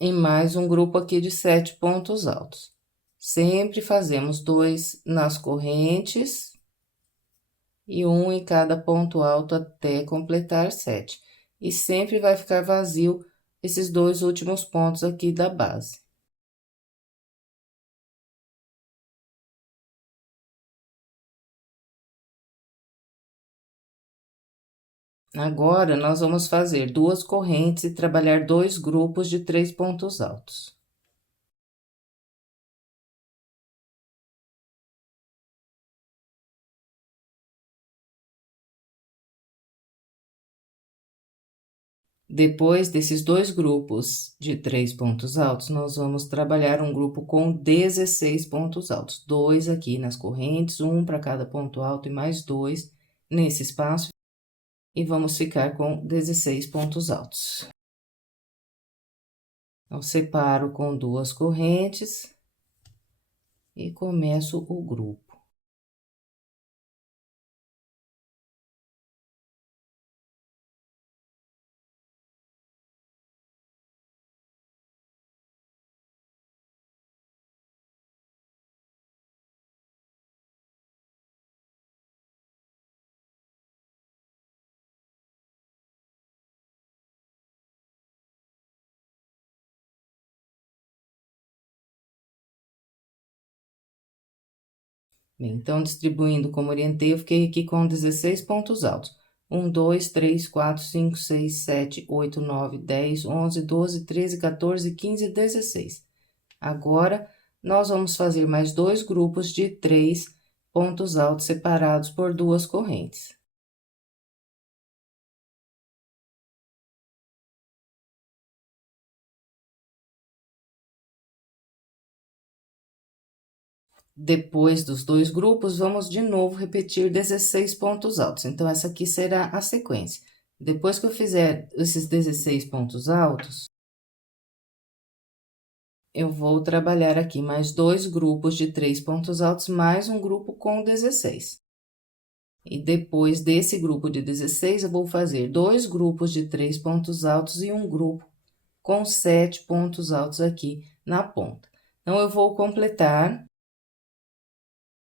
E mais um grupo aqui de 7 pontos altos. Sempre fazemos 2 nas correntes e um em cada ponto alto até completar 7. E sempre vai ficar vazio esses 2 últimos pontos aqui da base. Agora, nós vamos fazer 2 correntes e trabalhar 2 grupos de 3 pontos altos. Depois desses 2 grupos de 3 pontos altos, nós vamos trabalhar um grupo com 16 pontos altos. 2 aqui nas correntes, um para cada ponto alto e mais 2 nesse espaço. E vamos ficar com 16 pontos altos. Então, separo com 2 correntes e começo o grupo. Bem, então, distribuindo como orientei, eu fiquei aqui com 16 pontos altos. 1, 2, 3, 4, 5, 6, 7, 8, 9, 10, 11, 12, 13, 14, 15, 16. Agora, nós vamos fazer mais 2 grupos de 3 pontos altos separados por 2 correntes. Depois dos 2 grupos, vamos de novo repetir 16 pontos altos. Então, essa aqui será a sequência. Depois que eu fizer esses 16 pontos altos, eu vou trabalhar aqui mais 2 grupos de 3 pontos altos, mais um grupo com 16. E depois desse grupo de 16, eu vou fazer 2 grupos de 3 pontos altos e um grupo com 7 pontos altos aqui na ponta. Então, eu vou completar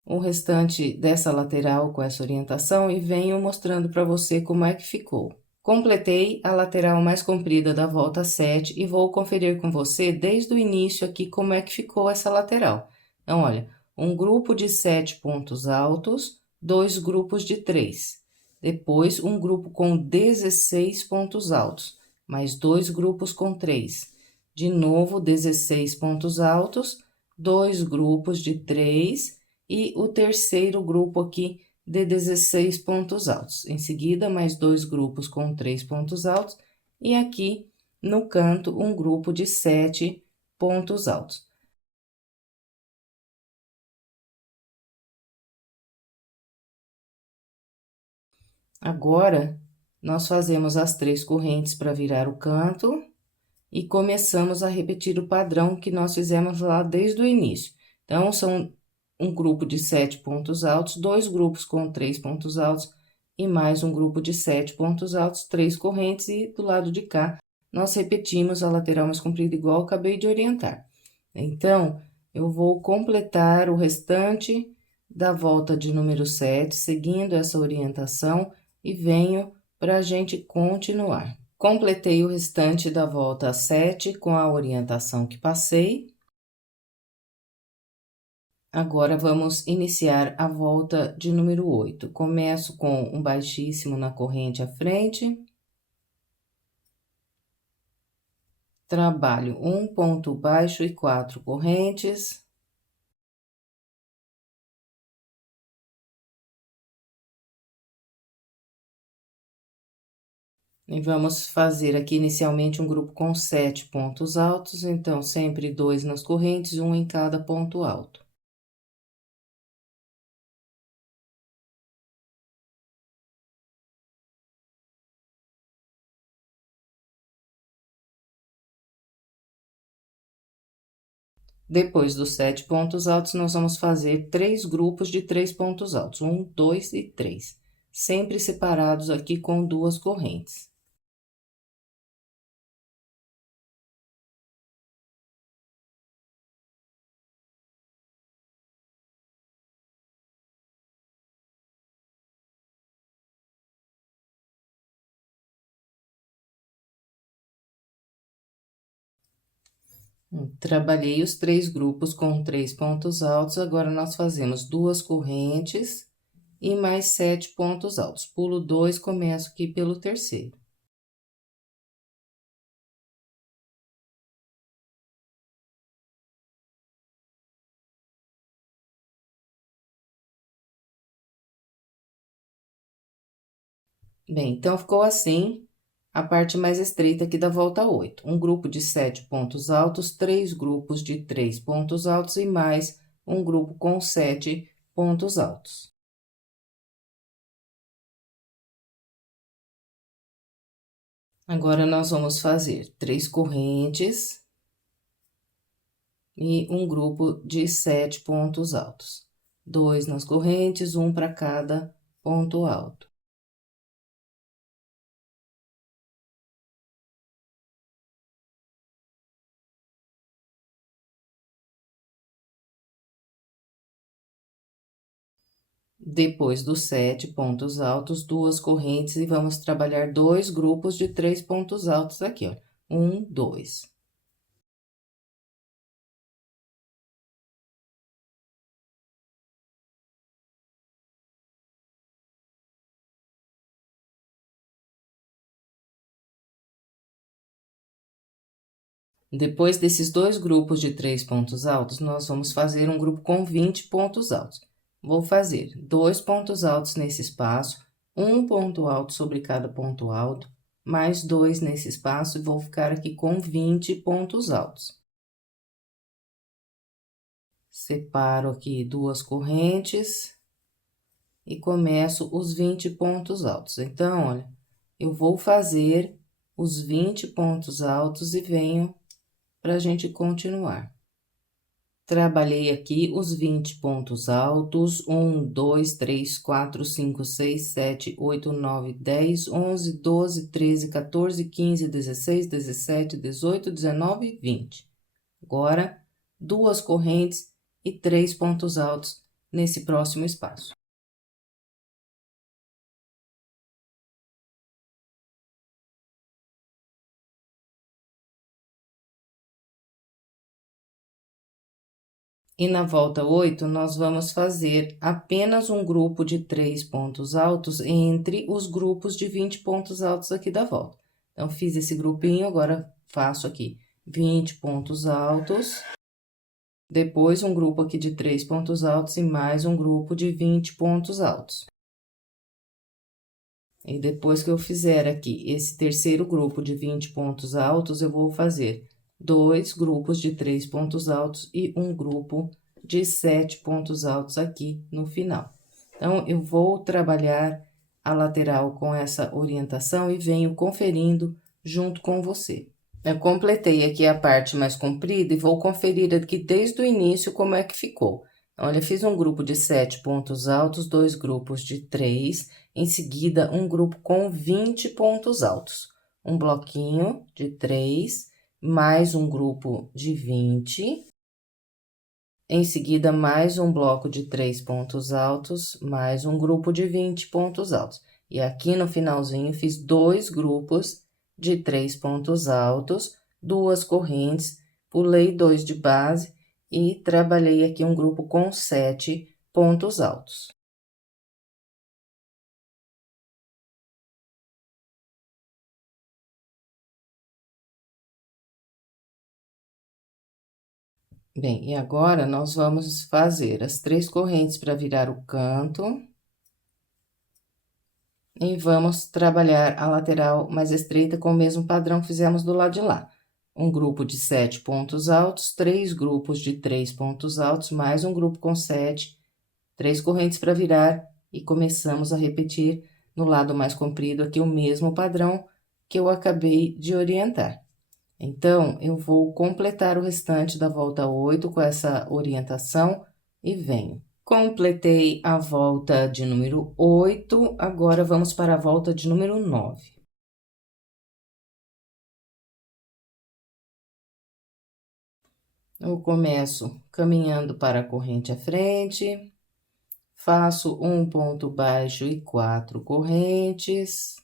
o restante dessa lateral com essa orientação e venho mostrando para você como é que ficou. Completei a lateral mais comprida da volta 7 e vou conferir com você desde o início aqui como é que ficou essa lateral. Então, olha, um grupo de 7 pontos altos, 2 grupos de 3. Depois, um grupo com 16 pontos altos, mais 2 grupos com 3. De novo, 16 pontos altos, 2 grupos de 3 e o terceiro grupo aqui de 16 pontos altos. Em seguida, mais 2 grupos com 3 pontos altos e aqui no canto um grupo de 7 pontos altos. Agora, nós fazemos as 3 correntes para virar o canto e começamos a repetir o padrão que nós fizemos lá desde o início. Então, são um grupo de 7 pontos altos, 2 grupos com 3 pontos altos e mais um grupo de 7 pontos altos, 3 correntes e do lado de cá nós repetimos a lateral mais comprida igual eu acabei de orientar. Então, eu vou completar o restante da volta de número 7, seguindo essa orientação e venho para a gente continuar. Completei o restante da volta 7 com a orientação que passei. Agora, vamos iniciar a volta de número 8. Começo com um baixíssimo na corrente à frente. Trabalho um ponto baixo e 4 correntes. E vamos fazer aqui inicialmente um grupo com 7 pontos altos, então, sempre 2 nas correntes, um em cada ponto alto. Depois dos 7 pontos altos, nós vamos fazer 3 grupos de 3 pontos altos, 1, 2 e 3, sempre separados aqui com 2 correntes. Trabalhei os 3 grupos com 3 pontos altos, agora nós fazemos 2 correntes e mais 7 pontos altos. Pulo 2, começo aqui pelo terceiro. Bem, então, ficou assim a parte mais estreita aqui da volta 8. Um grupo de 7 pontos altos, 3 grupos de 3 pontos altos e mais um grupo com 7 pontos altos. Agora, nós vamos fazer 3 correntes e um grupo de 7 pontos altos. 2 nas correntes, um para cada ponto alto. Depois dos 7 pontos altos, 2 correntes e vamos trabalhar 2 grupos de 3 pontos altos aqui, ó. 1, 2. Depois desses 2 grupos de 3 pontos altos, nós vamos fazer um grupo com 20 pontos altos. Vou fazer 2 pontos altos nesse espaço, um ponto alto sobre cada ponto alto, mais 2 nesse espaço e vou ficar aqui com 20 pontos altos. Separo aqui 2 correntes e começo os 20 pontos altos. Então, olha, eu vou fazer os 20 pontos altos e venho para a gente continuar. Trabalhei aqui os 20 pontos altos, 1, 2, 3, 4, 5, 6, 7, 8, 9, 10, 11, 12, 13, 14, 15, 16, 17, 18, 19 e 20. Agora, 2 correntes e 3 pontos altos nesse próximo espaço. E na volta 8, nós vamos fazer apenas um grupo de 3 pontos altos entre os grupos de 20 pontos altos aqui da volta. Então, fiz esse grupinho, agora faço aqui 20 pontos altos. Depois, um grupo aqui de 3 pontos altos e mais um grupo de 20 pontos altos. E depois que eu fizer aqui esse terceiro grupo de 20 pontos altos, eu vou fazer 2 grupos de 3 pontos altos e um grupo de 7 pontos altos aqui no final. Então, eu vou trabalhar a lateral com essa orientação e venho conferindo junto com você. Eu completei aqui a parte mais comprida e vou conferir aqui desde o início como é que ficou. Olha, fiz um grupo de 7 pontos altos, 2 grupos de 3, em seguida um grupo com 20 pontos altos. Um bloquinho de 3, mais um grupo de 20. Em seguida, mais um bloco de 3 pontos altos, mais um grupo de 20 pontos altos. E aqui no finalzinho, fiz 2 grupos de 3 pontos altos, 2 correntes, pulei 2 de base e trabalhei aqui um grupo com 7 pontos altos. Bem, e agora nós vamos fazer as 3 correntes para virar o canto. E vamos trabalhar a lateral mais estreita com o mesmo padrão que fizemos do lado de lá. Um grupo de 7 pontos altos, 3 grupos de 3 pontos altos, mais um grupo com 7, 3 correntes para virar e começamos a repetir no lado mais comprido aqui o mesmo padrão que eu acabei de orientar. Então, eu vou completar o restante da volta 8 com essa orientação e venho. Completei a volta de número 8, agora vamos para a volta de número 9. Eu começo caminhando para a corrente à frente, faço um ponto baixo e 4 correntes.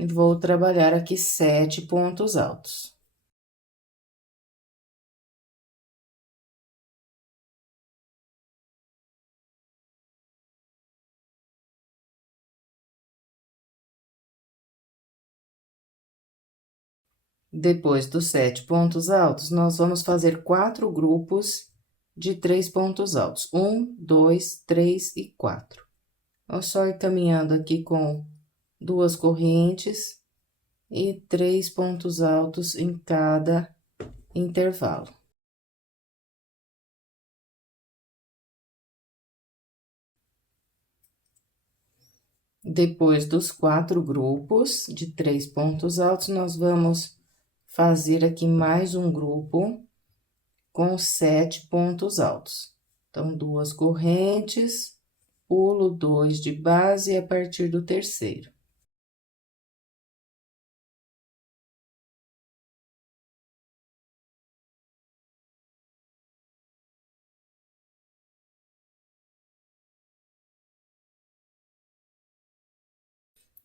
E vou trabalhar aqui 7 pontos altos. Depois dos 7 pontos altos, nós vamos fazer 4 grupos de 3 pontos altos. 1, 2, 3 e 4. Eu só ir caminhando aqui com 2 correntes e 3 pontos altos em cada intervalo. Depois dos 4 grupos de 3 pontos altos, nós vamos fazer aqui mais um grupo com 7 pontos altos. Então, 2 correntes, pulo 2 de base a partir do terceiro.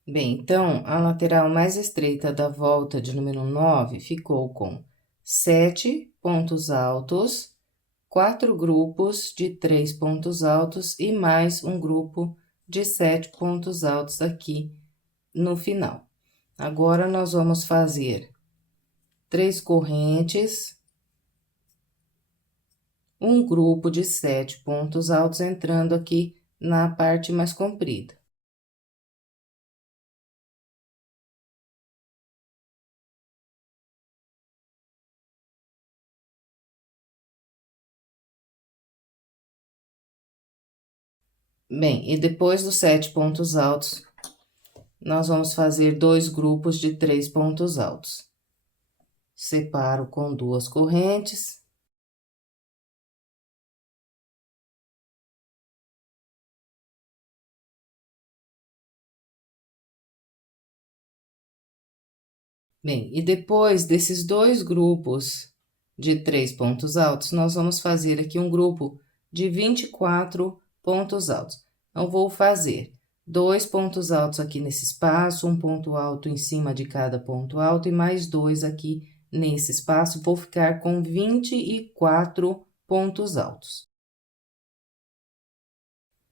Bem, então, a lateral mais estreita da volta de número 9 ficou com 7 pontos altos, 4 grupos de 3 pontos altos e mais um grupo de 7 pontos altos aqui no final. Agora, nós vamos fazer 3 correntes, um grupo de 7 pontos altos entrando aqui na parte mais comprida. Bem, e depois dos 7 pontos altos, nós vamos fazer 2 grupos de 3 pontos altos. Separo com 2 correntes. Bem, e depois desses 2 grupos de 3 pontos altos, nós vamos fazer aqui um grupo de 24 pontos altos. Então, vou fazer 2 pontos altos aqui nesse espaço, um ponto alto em cima de cada ponto alto e mais 2 aqui nesse espaço, vou ficar com 24 pontos altos.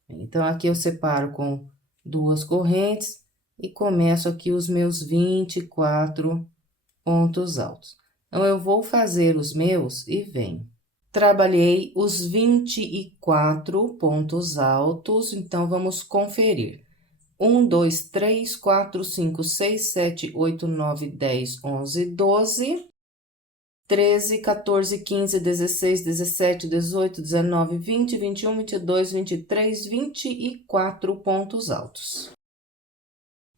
Então, aqui eu separo com 2 correntes e começo aqui os meus 24 pontos altos. Então, eu vou fazer os meus e venho. Trabalhei os 24 pontos altos, então, vamos conferir. 1, 2, 3, 4, 5, 6, 7, 8, 9, 10, 11, 12, 13, 14, 15, 16, 17, 18, 19, 20, 21, 22, 23, 24 pontos altos.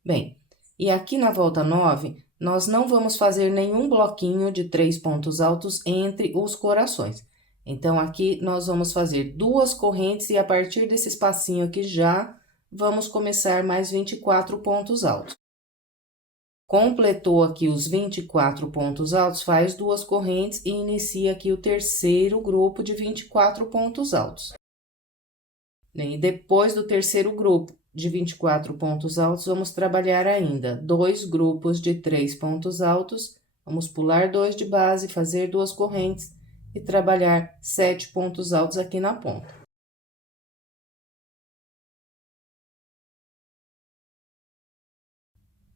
Bem, e aqui na volta 9, nós não vamos fazer nenhum bloquinho de 3 pontos altos entre os corações. Então, aqui nós vamos fazer 2 correntes e a partir desse espacinho aqui já vamos começar mais 24 pontos altos. Completou aqui os 24 pontos altos, faz 2 correntes e inicia aqui o terceiro grupo de 24 pontos altos. E depois do terceiro grupo de 24 pontos altos, vamos trabalhar ainda 2 grupos de 3 pontos altos, vamos pular 2 de base, fazer 2 correntes e trabalhar 7 pontos altos aqui na ponta.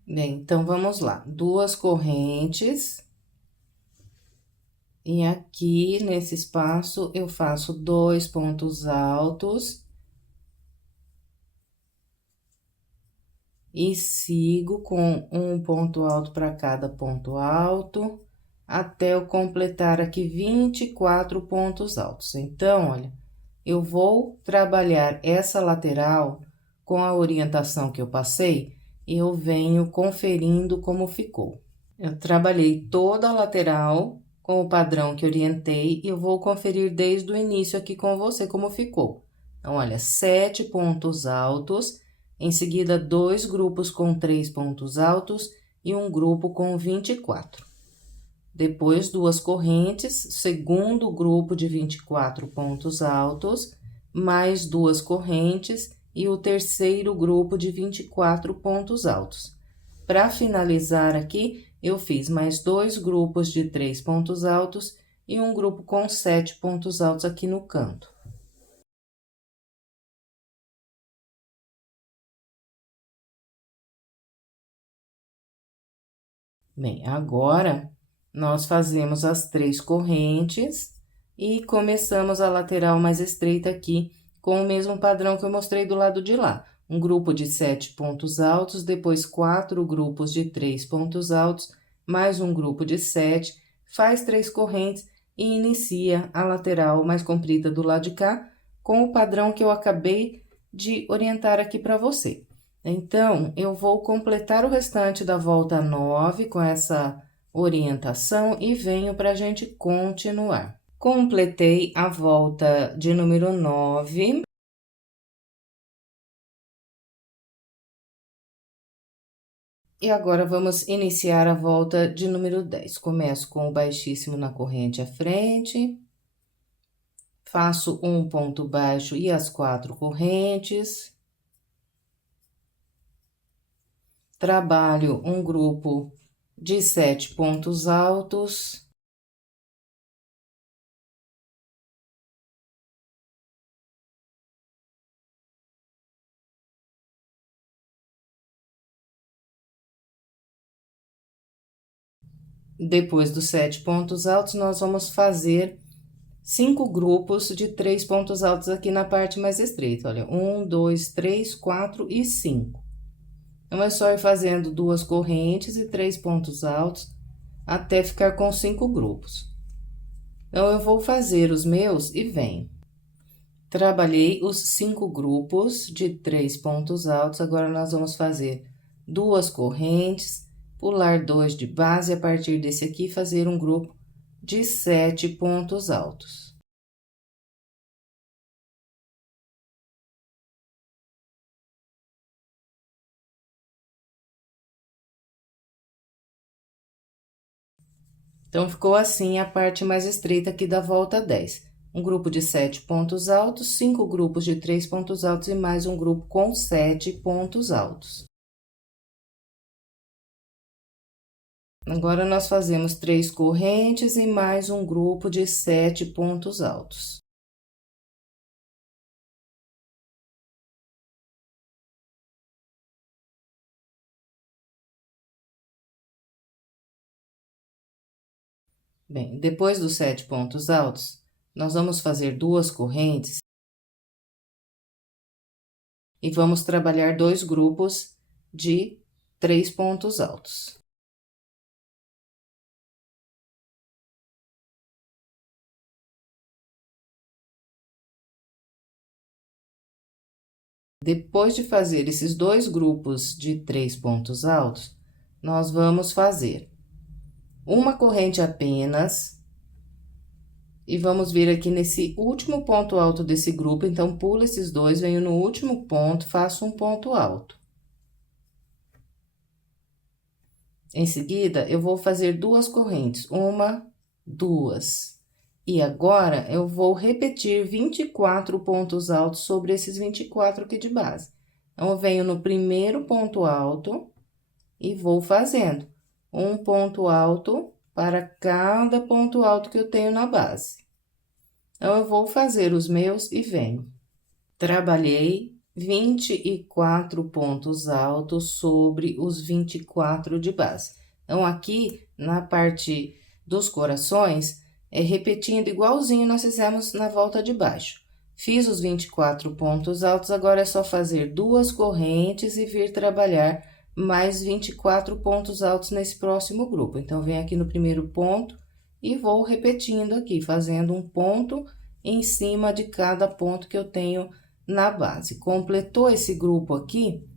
Bem, então, vamos lá. 2 correntes. E aqui, nesse espaço, eu faço 2 pontos altos. E sigo com um ponto alto para cada ponto alto, até eu completar aqui 24 pontos altos. Então, olha, eu vou trabalhar essa lateral com a orientação que eu passei e eu venho conferindo como ficou. Eu trabalhei toda a lateral com o padrão que orientei e eu vou conferir desde o início aqui com você como ficou. Então, olha, 7 pontos altos, em seguida 2 grupos com 3 pontos altos e um grupo com 24. Depois, 2 correntes, segundo grupo de 24 pontos altos, mais 2 correntes e o terceiro grupo de 24 pontos altos. Para finalizar aqui, eu fiz mais 2 grupos de 3 pontos altos e um grupo com 7 pontos altos aqui no canto. Bem, agora, nós fazemos as 3 correntes e começamos a lateral mais estreita aqui com o mesmo padrão que eu mostrei do lado de lá. Um grupo de 7 pontos altos, depois 4 grupos de 3 pontos altos, mais um grupo de 7, faz 3 correntes e inicia a lateral mais comprida do lado de cá, com o padrão que eu acabei de orientar aqui para você. Então, eu vou completar o restante da volta 9 com essa orientação e venho para a gente continuar. Completei a volta de número 9. E agora, vamos iniciar a volta de número 10. Começo com o baixíssimo na corrente à frente. Faço um ponto baixo e as 4 correntes. Trabalho um grupo de 7 pontos altos. Depois dos 7 pontos altos, nós vamos fazer 5 grupos de 3 pontos altos aqui na parte mais estreita. Olha, 1, 2, 3, 4 e 5. Então, é só ir fazendo 2 correntes e 3 pontos altos até ficar com 5 grupos. Então, eu vou fazer os meus e venho. Trabalhei os 5 grupos de 3 pontos altos, agora nós vamos fazer 2 correntes, pular 2 de base, e a partir desse aqui, fazer um grupo de 7 pontos altos. Então, ficou assim a parte mais estreita aqui da volta 10. um grupo de 7 pontos altos, 5 grupos de 3 pontos altos e mais um grupo com 7 pontos altos. Agora, nós fazemos 3 correntes e mais um grupo de 7 pontos altos. Bem, depois dos 7 pontos altos, nós vamos fazer 2 correntes e vamos trabalhar 2 grupos de 3 pontos altos. Depois de fazer esses 2 grupos de 3 pontos altos, nós vamos fazer uma corrente apenas e vamos vir aqui nesse último ponto alto desse grupo. Então, pulo esses dois, venho no último ponto, faço um ponto alto. Em seguida, eu vou fazer 2 correntes, uma, 2. E agora, eu vou repetir 24 pontos altos sobre esses 24 aqui de base. Então, eu venho no primeiro ponto alto e vou fazendo um ponto alto para cada ponto alto que eu tenho na base. Então, eu vou fazer os meus e venho. Trabalhei 24 pontos altos sobre os 24 de base. Então, aqui, na parte dos corações, repetindo igualzinho nós fizemos na volta de baixo. Fiz os 24 pontos altos, agora é só fazer 2 correntes e vir trabalhar mais 24 pontos altos nesse próximo grupo. Então, venho aqui no primeiro ponto e vou repetindo aqui, fazendo um ponto em cima de cada ponto que eu tenho na base. Completou esse grupo aqui,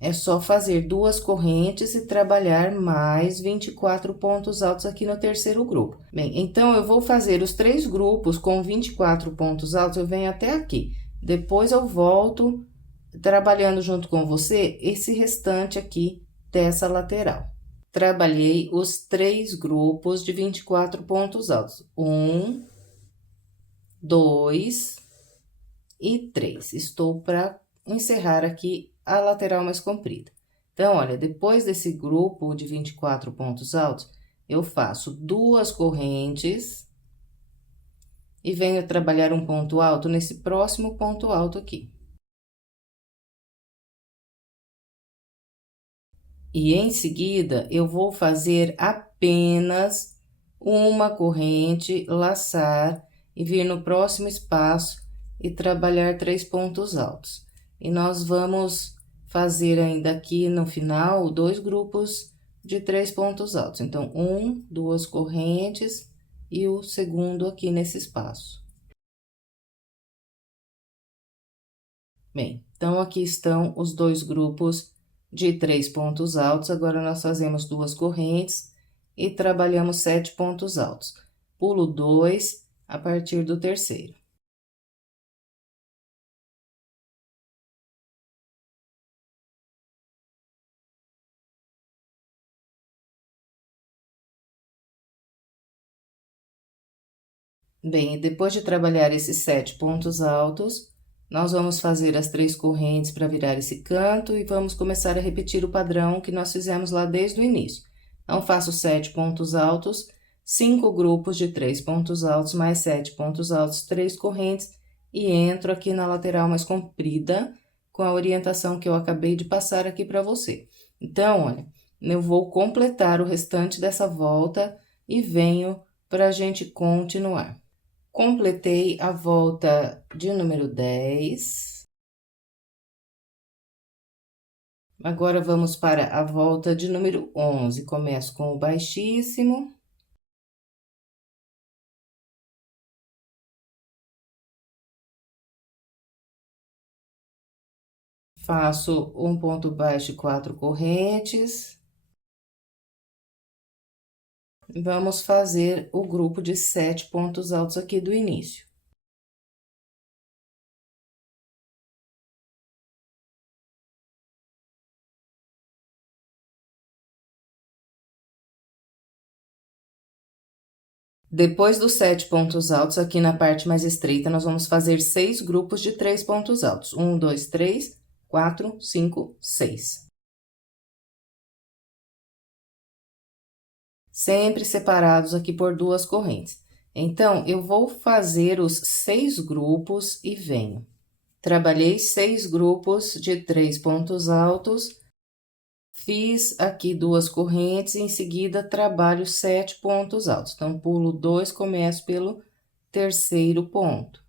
é só fazer 2 correntes e trabalhar mais 24 pontos altos aqui no terceiro grupo. Bem, então, eu vou fazer os 3 grupos com 24 pontos altos, eu venho até aqui. Depois, eu volto trabalhando junto com você esse restante aqui dessa lateral. Trabalhei os 3 grupos de 24 pontos altos. 1, 2 e 3. Estou para encerrar aqui a lateral mais comprida. Então, olha, depois desse grupo de 24 pontos altos, eu faço 2 correntes e venho trabalhar um ponto alto nesse próximo ponto alto aqui. E em seguida, eu vou fazer apenas uma corrente, laçar e vir no próximo espaço e trabalhar 3 pontos altos. E nós vamos fazer ainda aqui no final 2 grupos de 3 pontos altos. Então, 1, 2 correntes e o segundo aqui nesse espaço. Bem, então, aqui estão os 2 grupos de 3 pontos altos. Agora, nós fazemos 2 correntes e trabalhamos 7 pontos altos. Pulo 2 a partir do terceiro. Bem, depois de trabalhar esses 7 pontos altos, nós vamos fazer as 3 correntes para virar esse canto e vamos começar a repetir o padrão que nós fizemos lá desde o início. Então, faço 7 pontos altos, 5 grupos de 3 pontos altos, mais 7 pontos altos, 3 correntes e entro aqui na lateral mais comprida com a orientação que eu acabei de passar aqui para você. Então, olha, eu vou completar o restante dessa volta e venho para a gente continuar. Completei a volta de número 10. Agora, vamos para a volta de número 11. Começo com o baixíssimo. Faço um ponto baixo e 4 correntes. Vamos fazer o grupo de 7 pontos altos aqui do início. Depois dos 7 pontos altos, aqui na parte mais estreita, nós vamos fazer 6 grupos de 3 pontos altos. 1, 2, 3, 4, 5, 6. Sempre separados aqui por 2 correntes. Então, eu vou fazer os 6 grupos e venho. Trabalhei 6 grupos de 3 pontos altos, fiz aqui 2 correntes, em seguida trabalho 7 pontos altos. Então, pulo 2, começo pelo terceiro ponto.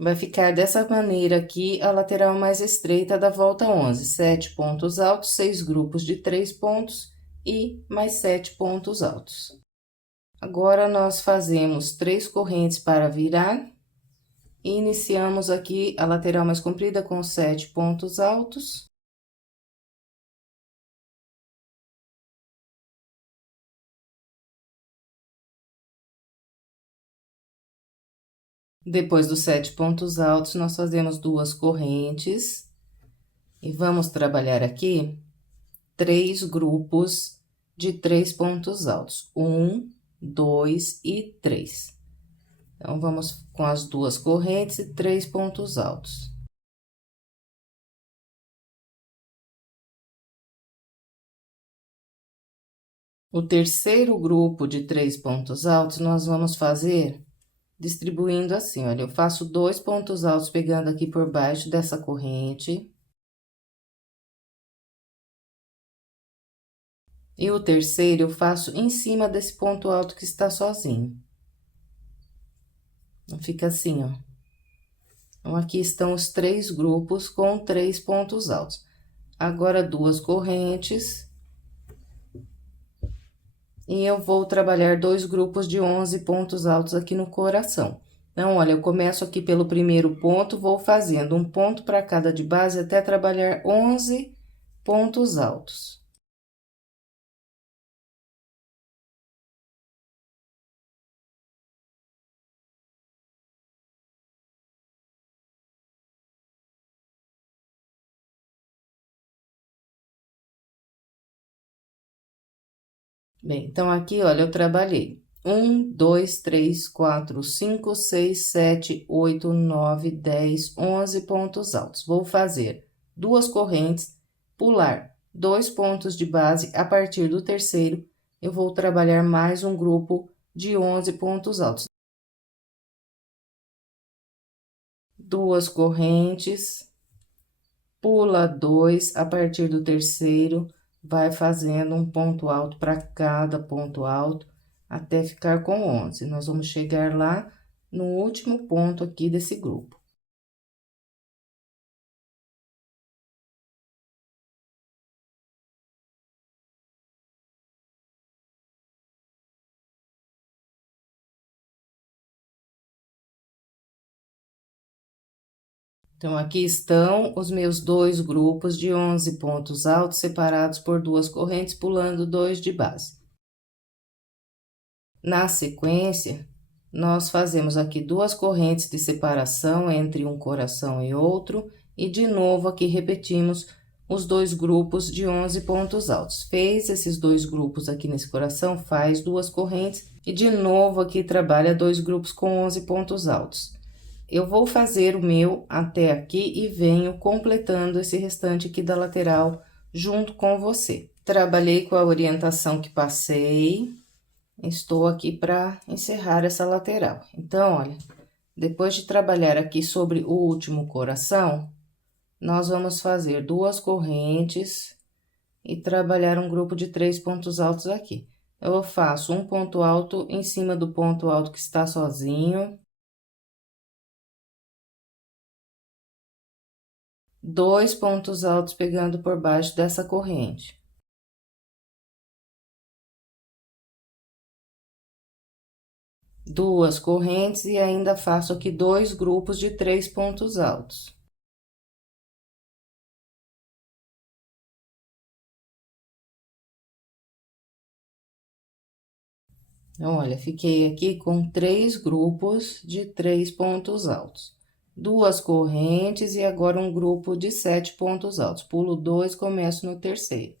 Vai ficar dessa maneira aqui a lateral mais estreita da volta 11. 7 pontos altos, 6 grupos de 3 pontos e mais 7 pontos altos. Agora, nós fazemos 3 correntes para virar. E iniciamos aqui a lateral mais comprida com 7 pontos altos. Depois dos 7 pontos altos, nós fazemos 2 correntes. E vamos trabalhar aqui 3 grupos de 3 pontos altos. 1, 2 e 3. Então, vamos com as 2 correntes e 3 pontos altos. O terceiro grupo de 3 pontos altos, nós vamos fazer distribuindo assim, olha, eu faço 2 pontos altos pegando aqui por baixo dessa corrente. E o terceiro eu faço em cima desse ponto alto que está sozinho. Então, fica assim, ó. Então, aqui estão os 3 grupos com 3 pontos altos. Agora, 2 correntes. E eu vou trabalhar 2 grupos de 11 pontos altos aqui no coração. Então, olha, eu começo aqui pelo primeiro ponto, vou fazendo um ponto para cada de base até trabalhar 11 pontos altos. Bem, então, aqui, olha, eu trabalhei 1, 2, 3, 4, 5, 6, 7, 8, 9, 10, 11 pontos altos. Vou fazer 2 correntes, pular 2 pontos de base. A partir do terceiro, eu vou trabalhar mais um grupo de 11 pontos altos. 2 correntes, pula 2, a partir do terceiro, vai fazendo um ponto alto para cada ponto alto, até ficar com 11. Nós vamos chegar lá no último ponto aqui desse grupo. Então, aqui estão os meus 2 grupos de 11 pontos altos, separados por 2 correntes, pulando 2 de base. Na sequência, nós fazemos aqui 2 correntes de separação entre um coração e outro, e de novo aqui repetimos os 2 grupos de 11 pontos altos. Fez esses 2 grupos aqui nesse coração, faz 2 correntes, e de novo aqui trabalha 2 grupos com 11 pontos altos. Eu vou fazer o meu até aqui e venho completando esse restante aqui da lateral junto com você. Trabalhei com a orientação que passei, estou aqui para encerrar essa lateral. Então, olha, depois de trabalhar aqui sobre o último coração, nós vamos fazer 2 correntes e trabalhar um grupo de 3 pontos altos aqui. Eu faço um ponto alto em cima do ponto alto que está sozinho. 2 pontos altos pegando por baixo dessa corrente. Duas correntes e ainda faço aqui 2 grupos de 3 pontos altos. Então, olha, fiquei aqui com 3 grupos de 3 pontos altos. 2 correntes e agora um grupo de 7 pontos altos. Pulo 2, começo no terceiro.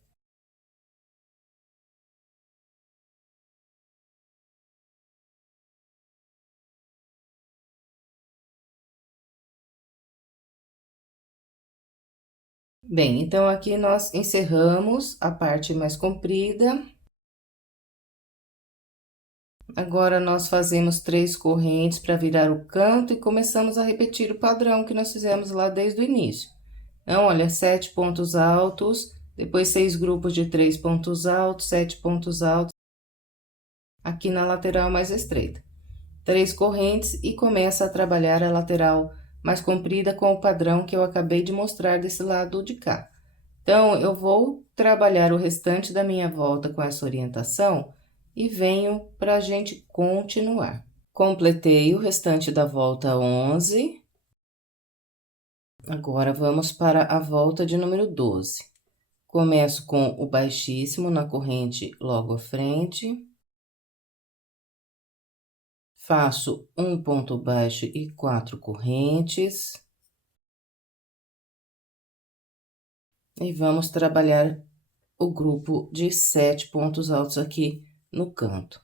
Bem, então aqui nós encerramos a parte mais comprida. Agora, nós fazemos 3 correntes para virar o canto e começamos a repetir o padrão que nós fizemos lá desde o início. Então, olha, 7 pontos altos, depois 6 grupos de 3 pontos altos, 7 pontos altos, aqui na lateral mais estreita. 3 correntes e começa a trabalhar a lateral mais comprida com o padrão que eu acabei de mostrar desse lado de cá. Então, eu vou trabalhar o restante da minha volta com essa orientação e venho para a gente continuar. Completei o restante da volta 11. Agora, vamos para a volta de número 12. Começo com o baixíssimo na corrente logo à frente. Faço um ponto baixo e 4 correntes. E vamos trabalhar o grupo de 7 pontos altos aqui no canto.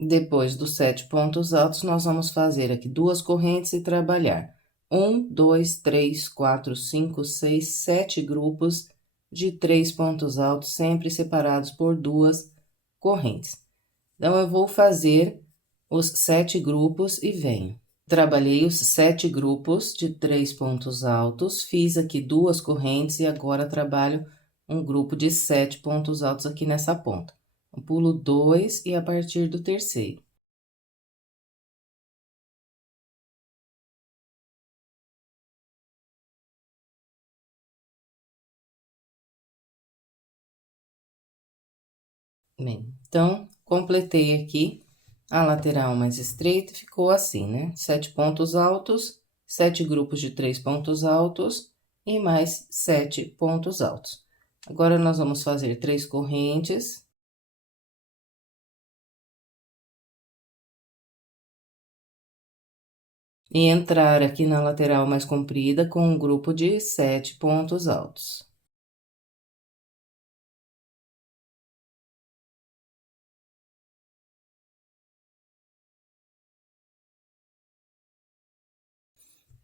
Depois dos 7 pontos altos, nós vamos fazer aqui 2 correntes e trabalhar 1, 2, 3, 4, 5, 6, 7 grupos de 3 pontos altos, sempre separados por 2 correntes. Então, eu vou fazer os 7 grupos e venho. Trabalhei os 7 grupos de 3 pontos altos, fiz aqui 2 correntes e agora trabalho um grupo de 7 pontos altos aqui nessa ponta. Eu pulo 2 e a partir do terceiro. Bem, então, completei aqui a lateral mais estreita, ficou assim, né? 7 pontos altos, 7 grupos de 3 pontos altos e mais 7 pontos altos. Agora, nós vamos fazer 3 correntes. E entrar aqui na lateral mais comprida com um grupo de 7 pontos altos.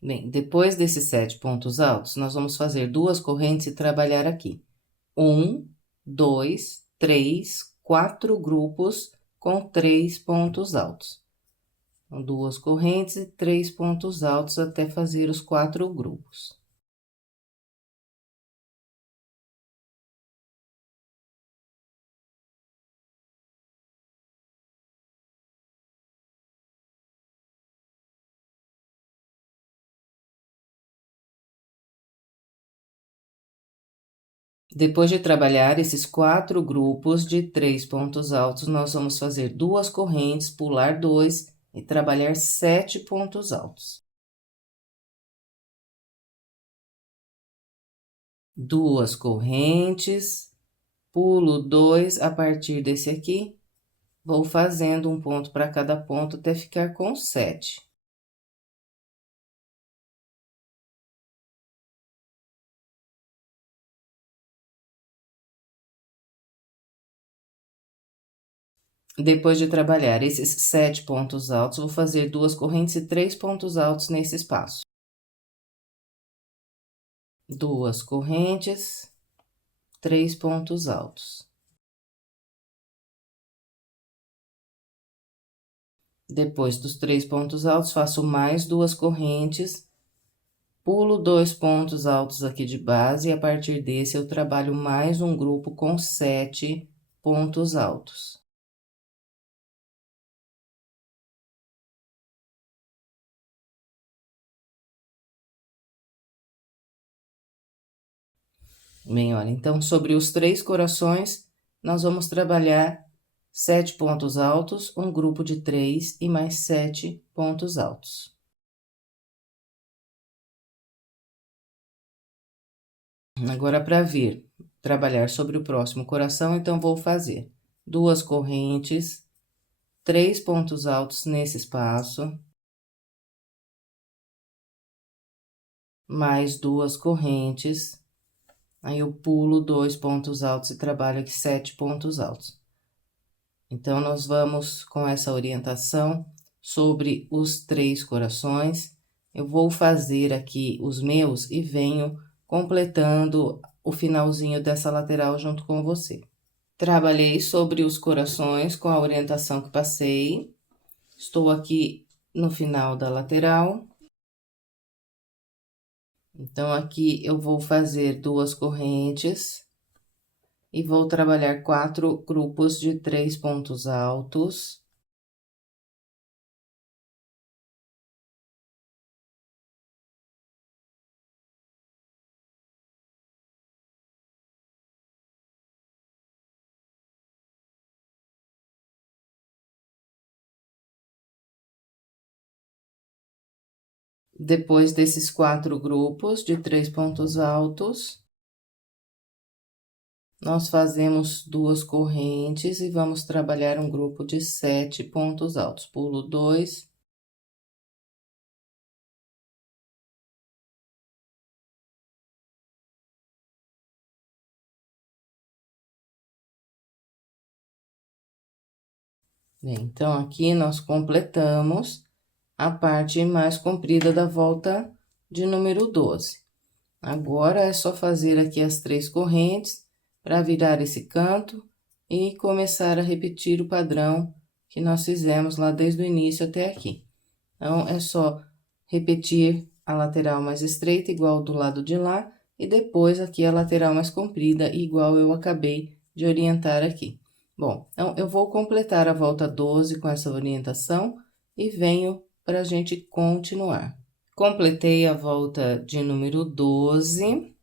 Bem, depois desses 7 pontos altos, nós vamos fazer 2 correntes e trabalhar aqui. 1, 2, 3, 4 grupos com 3 pontos altos. Então, 2 correntes e 3 pontos altos até fazer os 4 grupos. Depois de trabalhar esses 4 grupos de 3 pontos altos, nós vamos fazer 2 correntes, pular 2 e trabalhar 7 pontos altos. 2 correntes, pulo 2 a partir desse aqui, vou fazendo um ponto para cada ponto até ficar com 7. Depois de trabalhar esses 7 pontos altos, vou fazer 2 correntes e 3 pontos altos nesse espaço. 2 correntes, 3 pontos altos. Depois dos 3 pontos altos, faço mais 2 correntes, pulo 2 pontos altos aqui de base e a partir desse eu trabalho mais um grupo com 7 pontos altos. Bem, olha, então, sobre os 3 corações, nós vamos trabalhar 7 pontos altos, um grupo de 3 e mais 7 pontos altos. Agora, para vir trabalhar sobre o próximo coração, então, vou fazer 2 correntes, 3 pontos altos nesse espaço, mais 2 correntes, aí eu pulo 2 pontos altos e trabalho aqui 7 pontos altos. Então, nós vamos com essa orientação sobre os 3 corações. Eu vou fazer aqui os meus e venho completando o finalzinho dessa lateral junto com você. Trabalhei sobre os corações com a orientação que passei. Estou aqui no final da lateral. Então, aqui eu vou fazer 2 correntes e vou trabalhar 4 grupos de 3 pontos altos. Depois desses 4 grupos de 3 pontos altos, nós fazemos 2 correntes e vamos trabalhar um grupo de 7 pontos altos. Pulo 2. Bem, então, aqui nós completamos a parte mais comprida da volta de número 12. Agora, é só fazer aqui as 3 correntes para virar esse canto e começar a repetir o padrão que nós fizemos lá desde o início até aqui. Então, é só repetir a lateral mais estreita, igual do lado de lá, e depois aqui a lateral mais comprida, igual eu acabei de orientar aqui. Bom, então, eu vou completar a volta 12 com essa orientação e venho para a gente continuar. Completei a volta de número 12.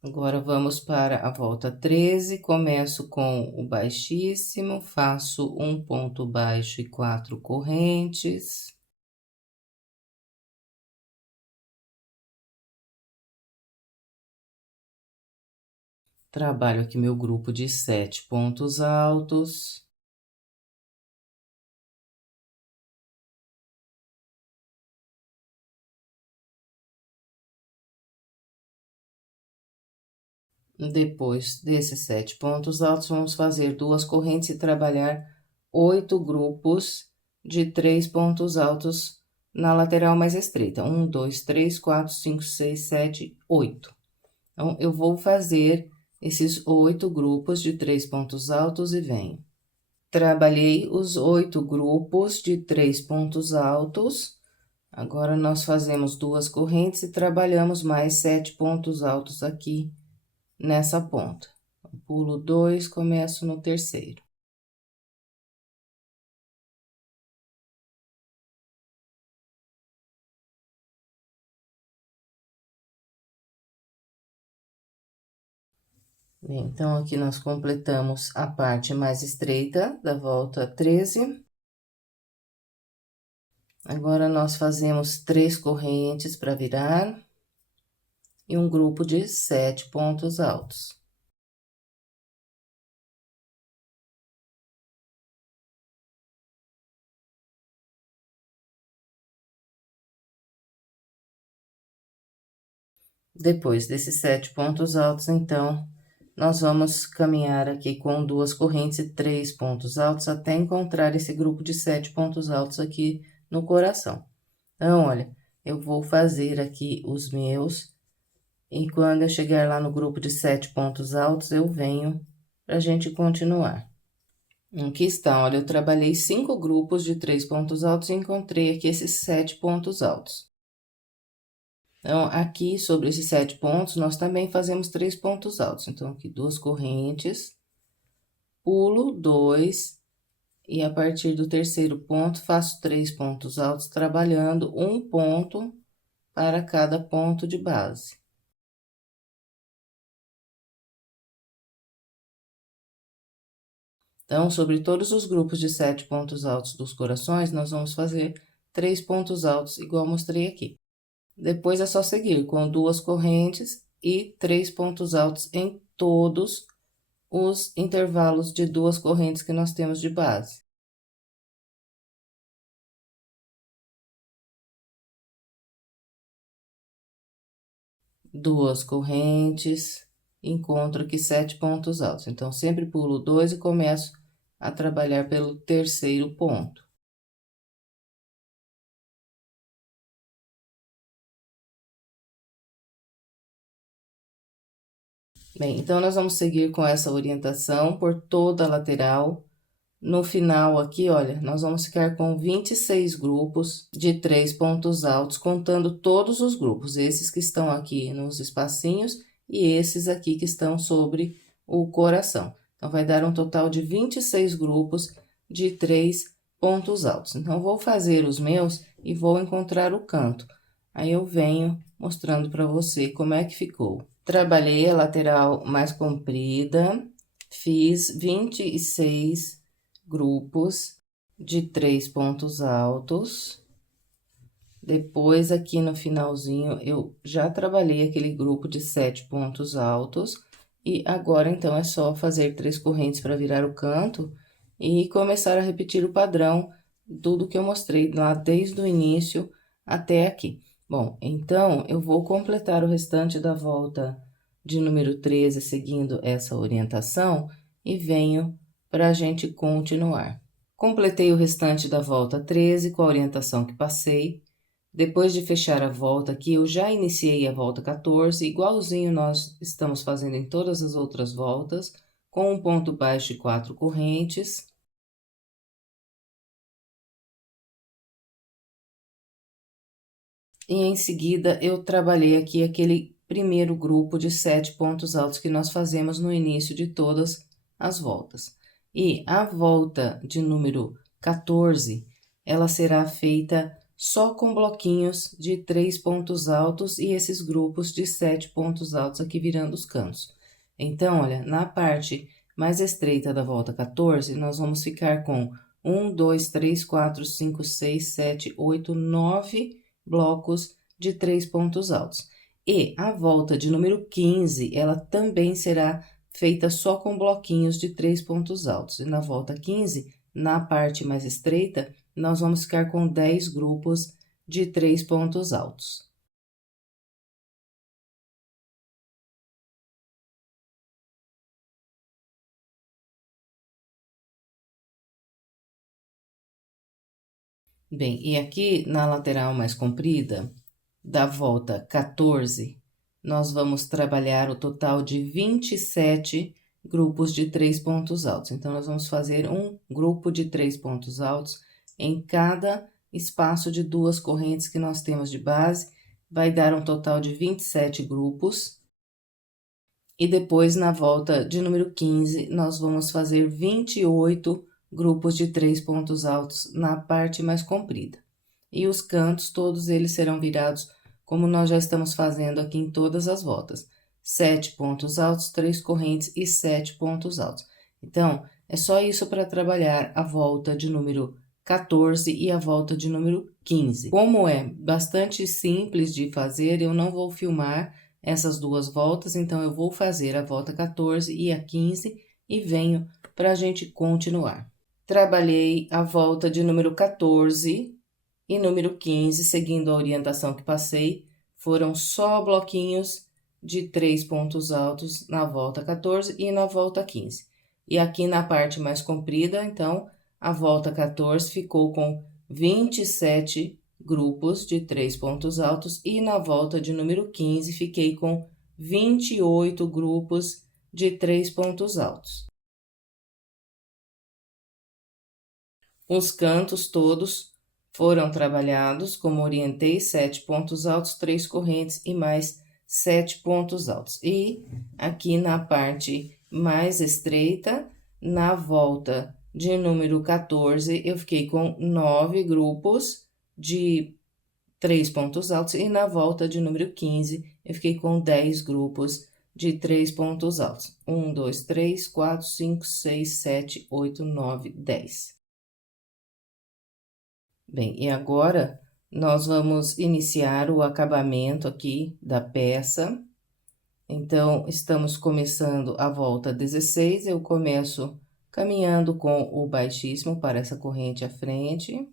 Agora, vamos para a volta 13. Começo com o baixíssimo, faço um ponto baixo e 4 correntes. Trabalho aqui meu grupo de 7 pontos altos. Depois desses 7 pontos altos, vamos fazer 2 correntes e trabalhar 8 grupos de 3 pontos altos na lateral mais estreita. 1, 2, 3, 4, 5, 6, 7, 8. Então, eu vou fazer esses 8 grupos de 3 pontos altos e venho. Trabalhei os 8 grupos de 3 pontos altos. Agora, nós fazemos 2 correntes e trabalhamos mais 7 pontos altos aqui nessa ponta. Pulo 2, começo no terceiro. Bem, então, aqui nós completamos a parte mais estreita da volta 13. Agora, nós fazemos 3 correntes para virar e um grupo de 7 pontos altos. Depois desses 7 pontos altos, então, nós vamos caminhar aqui com 2 correntes e 3 pontos altos até encontrar esse grupo de 7 pontos altos aqui no coração. Então, olha, eu vou fazer aqui os meus, e quando eu chegar lá no grupo de 7 pontos altos, eu venho pra gente continuar. Aqui está, olha, eu trabalhei 5 grupos de 3 pontos altos e encontrei aqui esses 7 pontos altos. Então, aqui sobre esses 7 pontos, nós também fazemos 3 pontos altos. Então, aqui 2 correntes, pulo 2, e a partir do terceiro ponto, faço 3 pontos altos, trabalhando um ponto para cada ponto de base. Então, sobre todos os grupos de 7 pontos altos dos corações, nós vamos fazer 3 pontos altos, igual mostrei aqui. Depois é só seguir com 2 correntes e 3 pontos altos em todos os intervalos de 2 correntes que nós temos de base. Duas correntes, encontro aqui 7 pontos altos. Então, sempre pulo 2 e começo a trabalhar pelo terceiro ponto. Bem, então, nós vamos seguir com essa orientação por toda a lateral. No final aqui, olha, nós vamos ficar com 26 grupos de 3 pontos altos, contando todos os grupos, esses que estão aqui nos espacinhos e esses aqui que estão sobre o coração. Então, vai dar um total de 26 grupos de 3 pontos altos. Então, vou fazer os meus e vou encontrar o canto. Aí, eu venho mostrando para você como é que ficou. Trabalhei a lateral mais comprida, fiz 26 grupos de 3 pontos altos. Depois, aqui no finalzinho, eu já trabalhei aquele grupo de 7 pontos altos. E agora, então, é só fazer 3 correntes para virar o canto e começar a repetir o padrão, tudo que eu mostrei lá desde o início até aqui. Bom, então, eu vou completar o restante da volta de número 13, seguindo essa orientação, e venho para a gente continuar. Completei o restante da volta 13 com a orientação que passei. Depois de fechar a volta aqui, eu já iniciei a volta 14, igualzinho nós estamos fazendo em todas as outras voltas, com um ponto baixo e 4 correntes. E em seguida, eu trabalhei aqui aquele primeiro grupo de 7 pontos altos que nós fazemos no início de todas as voltas. E a volta de número 14, ela será feita só com bloquinhos de 3 pontos altos e esses grupos de 7 pontos altos aqui virando os cantos. Então, olha, na parte mais estreita da volta 14, nós vamos ficar com 1, 2, 3, 4, 5, 6, 7, 8, 9 blocos de 3 pontos altos. E a volta de número 15, ela também será feita só com bloquinhos de 3 pontos altos. E na volta 15, na parte mais estreita, nós vamos ficar com 10 grupos de 3 pontos altos. Bem, e aqui na lateral mais comprida, da volta 14, nós vamos trabalhar o total de 27 grupos de 3 pontos altos. Então, nós vamos fazer um grupo de 3 pontos altos em cada espaço de 2 correntes que nós temos de base, vai dar um total de 27 grupos. E depois, na volta de número 15, nós vamos fazer 28 grupos de 3 pontos altos na parte mais comprida. E os cantos, todos eles serão virados como nós já estamos fazendo aqui em todas as voltas. 7 pontos altos, 3 correntes e 7 pontos altos. Então, é só isso para trabalhar a volta de número 14 e a volta de número 15. Como é bastante simples de fazer, eu não vou filmar essas duas voltas, então eu vou fazer a volta 14 e a 15 e venho para a gente continuar. Trabalhei a volta de número 14 e número 15, seguindo a orientação que passei, foram só bloquinhos de 3 pontos altos na volta 14 e na volta 15. E aqui na parte mais comprida, então, a volta 14 ficou com 27 grupos de 3 pontos altos e na volta de número 15 fiquei com 28 grupos de 3 pontos altos. Os cantos todos foram trabalhados, como orientei, 7 pontos altos, 3 correntes e mais 7 pontos altos. E aqui na parte mais estreita, na volta de número 14, eu fiquei com 9 grupos de 3 pontos altos e na volta de número 15, eu fiquei com 10 grupos de 3 pontos altos. 1, 2, 3, 4, 5, 6, 7, 8, 9, 10. Bem, e agora, nós vamos iniciar o acabamento aqui da peça. Então, estamos começando a volta 16, eu começo caminhando com o baixíssimo para essa corrente à frente.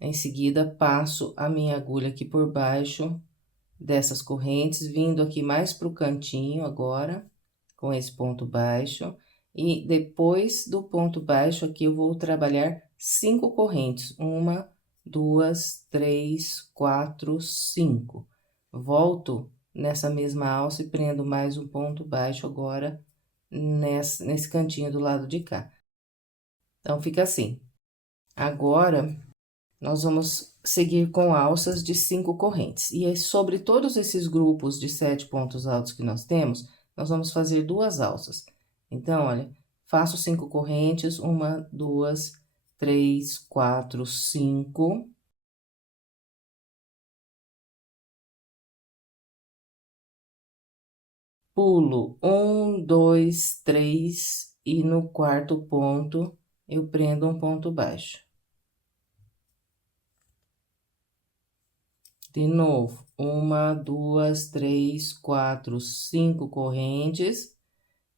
Em seguida, passo a minha agulha aqui por baixo dessas correntes, vindo aqui mais pro cantinho agora, com esse ponto baixo. E depois do ponto baixo aqui, eu vou trabalhar 5 correntes. 1, 2, 3, 4, 5. Volto nessa mesma alça e prendo mais um ponto baixo agora nesse cantinho do lado de cá. Então, fica assim. Agora, nós vamos seguir com alças de 5 correntes. E sobre todos esses grupos de 7 pontos altos que nós temos, nós vamos fazer 2 alças. Então, olha, faço 5 correntes, 1, 2, 3, 4, 5. Pulo 1, 2, 3 e no quarto ponto eu prendo um ponto baixo. De novo, 1, 2, 3, 4, 5 correntes.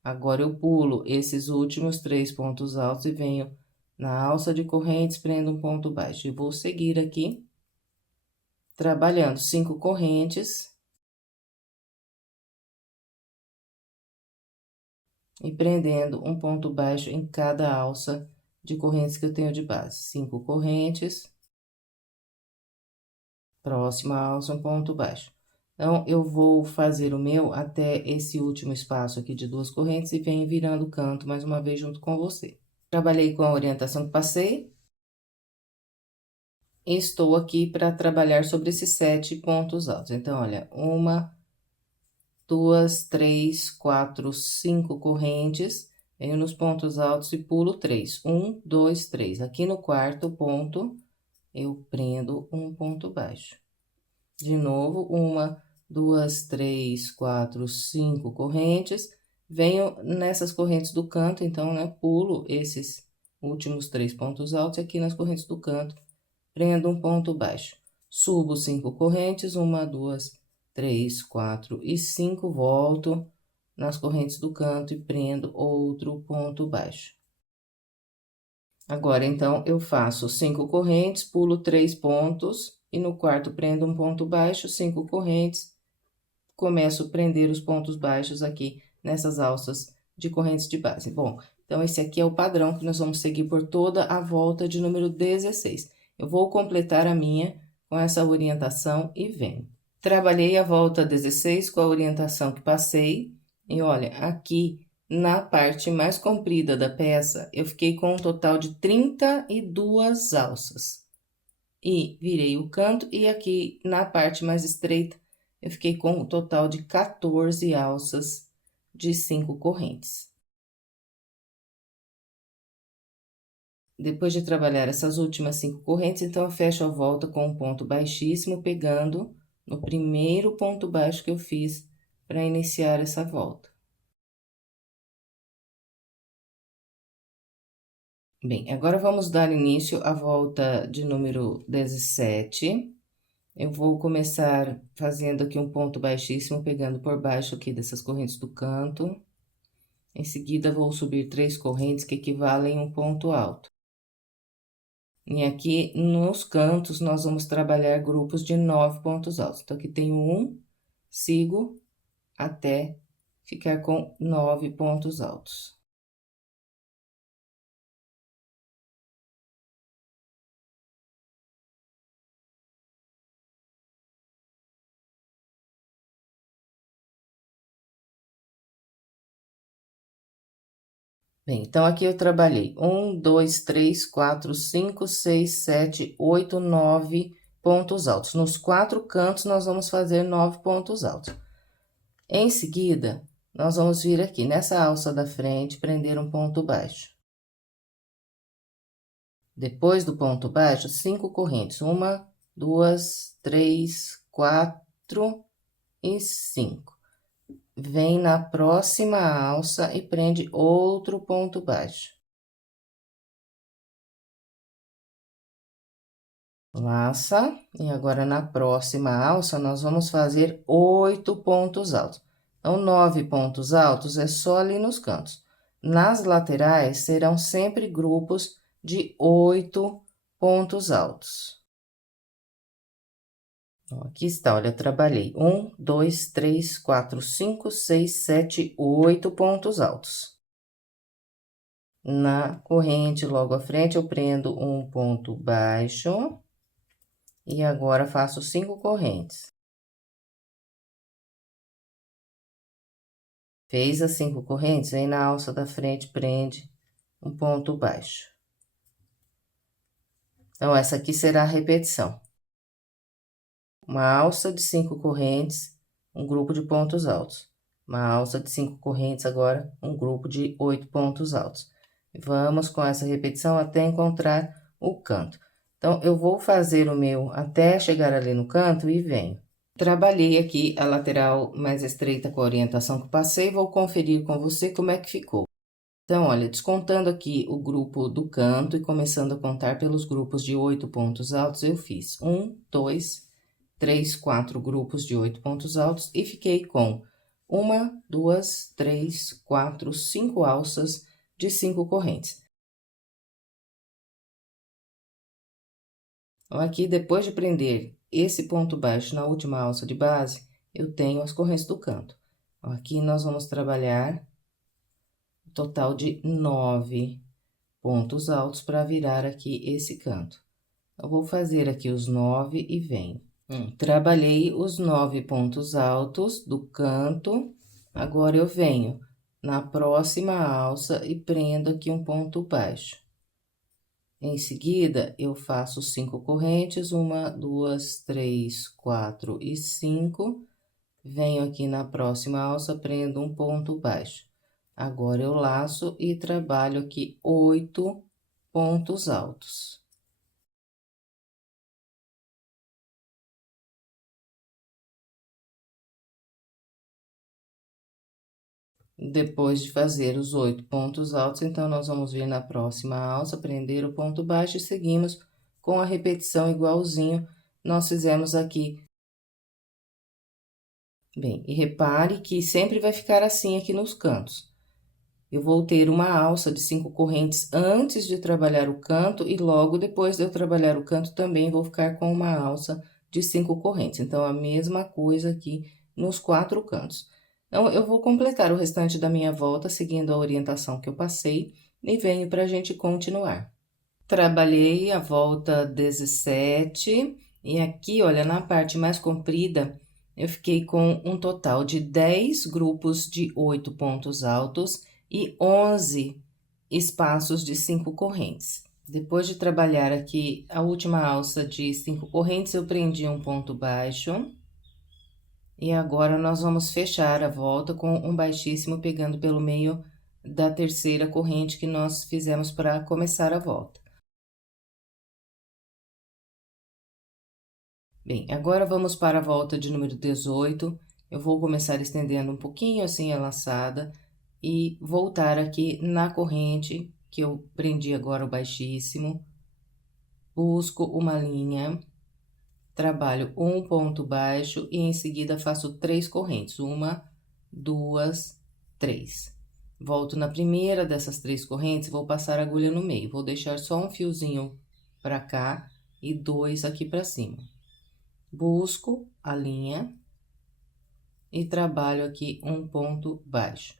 Agora, eu pulo esses últimos 3 pontos altos e venho na alça de correntes, prendo um ponto baixo. E vou seguir aqui, trabalhando 5 correntes. E prendendo um ponto baixo em cada alça de correntes que eu tenho de base. 5 correntes. Próxima alça, um ponto baixo. Então, eu vou fazer o meu até esse último espaço aqui de 2 correntes e venho virando o canto mais uma vez junto com você. Trabalhei com a orientação que passei. Estou aqui para trabalhar sobre esses 7 pontos altos. Então, olha, 1, 2, 3, 4, 5 correntes. Venho nos pontos altos e pulo 3. 1, 2, 3. Aqui no quarto ponto, eu prendo um ponto baixo. De novo, 1, 2, 3, 4, 5 correntes. Venho nessas correntes do canto, então, né, pulo esses últimos 3 pontos altos aqui nas correntes do canto, prendo um ponto baixo. Subo 5 correntes, 1, 2, 3, 4 e 5, volto nas correntes do canto e prendo outro ponto baixo. Agora, então, eu faço 5 correntes, pulo 3 pontos e no quarto prendo um ponto baixo, 5 correntes, começo a prender os pontos baixos aqui nessas alças de correntes de base. Bom, então, esse aqui é o padrão que nós vamos seguir por toda a volta de número 16. Eu vou completar a minha com essa orientação e venho. Trabalhei a volta 16 com a orientação que passei, e olha, aqui na parte mais comprida da peça, eu fiquei com um total de 32 alças. E virei o canto, e aqui na parte mais estreita, eu fiquei com um total de 14 alças de 5 correntes. Depois de trabalhar essas últimas 5 correntes, então, eu fecho a volta com um ponto baixíssimo, pegando no primeiro ponto baixo que eu fiz para iniciar essa volta. Bem, agora vamos dar início à volta de número 17. Eu vou começar fazendo aqui um ponto baixíssimo, pegando por baixo aqui dessas correntes do canto. Em seguida, vou subir 3 correntes que equivalem a um ponto alto. E aqui nos cantos, nós vamos trabalhar grupos de 9 pontos altos. Então, aqui tenho 1, sigo até ficar com 9 pontos altos. Bem, então, aqui eu trabalhei 1, 2, 3, 4, 5, 6, 7, 8, 9 pontos altos. Nos 4 cantos, nós vamos fazer 9 pontos altos. Em seguida, nós vamos vir aqui nessa alça da frente, prender um ponto baixo. Depois do ponto baixo, 5 correntes. 1, 2, 3, 4 e 5. Vem na próxima alça e prende outro ponto baixo. Laça, e agora na próxima alça, nós vamos fazer 8 pontos altos. Então, 9 pontos altos é só ali nos cantos. Nas laterais, serão sempre grupos de 8 pontos altos. Então, aqui está, olha, eu trabalhei 1, 2, 3, 4, 5, 6, 7, 8 pontos altos. Na corrente, logo à frente, eu prendo um ponto baixo. E agora, faço 5 correntes. Fez as 5 correntes, vem na alça da frente, prende um ponto baixo. Então, essa aqui será a repetição. Uma alça de 5 correntes, um grupo de pontos altos. Uma alça de 5 correntes, agora, um grupo de 8 pontos altos. Vamos com essa repetição até encontrar o canto. Então, eu vou fazer o meu até chegar ali no canto e venho. Trabalhei aqui a lateral mais estreita com a orientação que passei, vou conferir com você como é que ficou. Então, olha, descontando aqui o grupo do canto e começando a contar pelos grupos de 8 pontos altos, eu fiz 1, 2, 3, 4 grupos de 8 pontos altos e fiquei com 1, 2, 3, 4, 5 alças de 5 correntes. Então, aqui, depois de prender esse ponto baixo na última alça de base, eu tenho as correntes do canto. Então, aqui, nós vamos trabalhar um total de 9 pontos altos para virar aqui esse canto. Eu vou fazer aqui os 9 e venho. Trabalhei os 9 pontos altos do canto, agora eu venho na próxima alça e prendo aqui um ponto baixo. Em seguida, eu faço 5 correntes, 1, 2, 3, 4 e 5. Venho aqui na próxima alça, prendo um ponto baixo. Agora, eu laço e trabalho aqui 8 pontos altos. Depois de fazer os 8 pontos altos, então, nós vamos vir na próxima alça, prender o ponto baixo e seguimos com a repetição igualzinho nós fizemos aqui. Bem, e repare que sempre vai ficar assim aqui nos cantos. Eu vou ter uma alça de 5 correntes antes de trabalhar o canto e logo depois de eu trabalhar o canto também vou ficar com uma alça de 5 correntes. Então, a mesma coisa aqui nos 4 cantos. Então, eu vou completar o restante da minha volta seguindo a orientação que eu passei e venho para a gente continuar. Trabalhei a volta 17 e aqui, olha, na parte mais comprida, eu fiquei com um total de 10 grupos de 8 pontos altos e 11 espaços de 5 correntes. Depois de trabalhar aqui a última alça de 5 correntes, eu prendi um ponto baixo. E agora, nós vamos fechar a volta com um baixíssimo pegando pelo meio da terceira corrente que nós fizemos para começar a volta. Bem, agora vamos para a volta de número 18. Eu vou começar estendendo um pouquinho assim a laçada e voltar aqui na corrente que eu prendi agora o baixíssimo. Busco uma linha, trabalho um ponto baixo e em seguida faço 3 correntes. 1, 2, 3. Volto na primeira dessas 3 correntes, vou passar a agulha no meio. Vou deixar só um fiozinho para cá e 2 aqui para cima. Busco a linha e trabalho aqui um ponto baixo.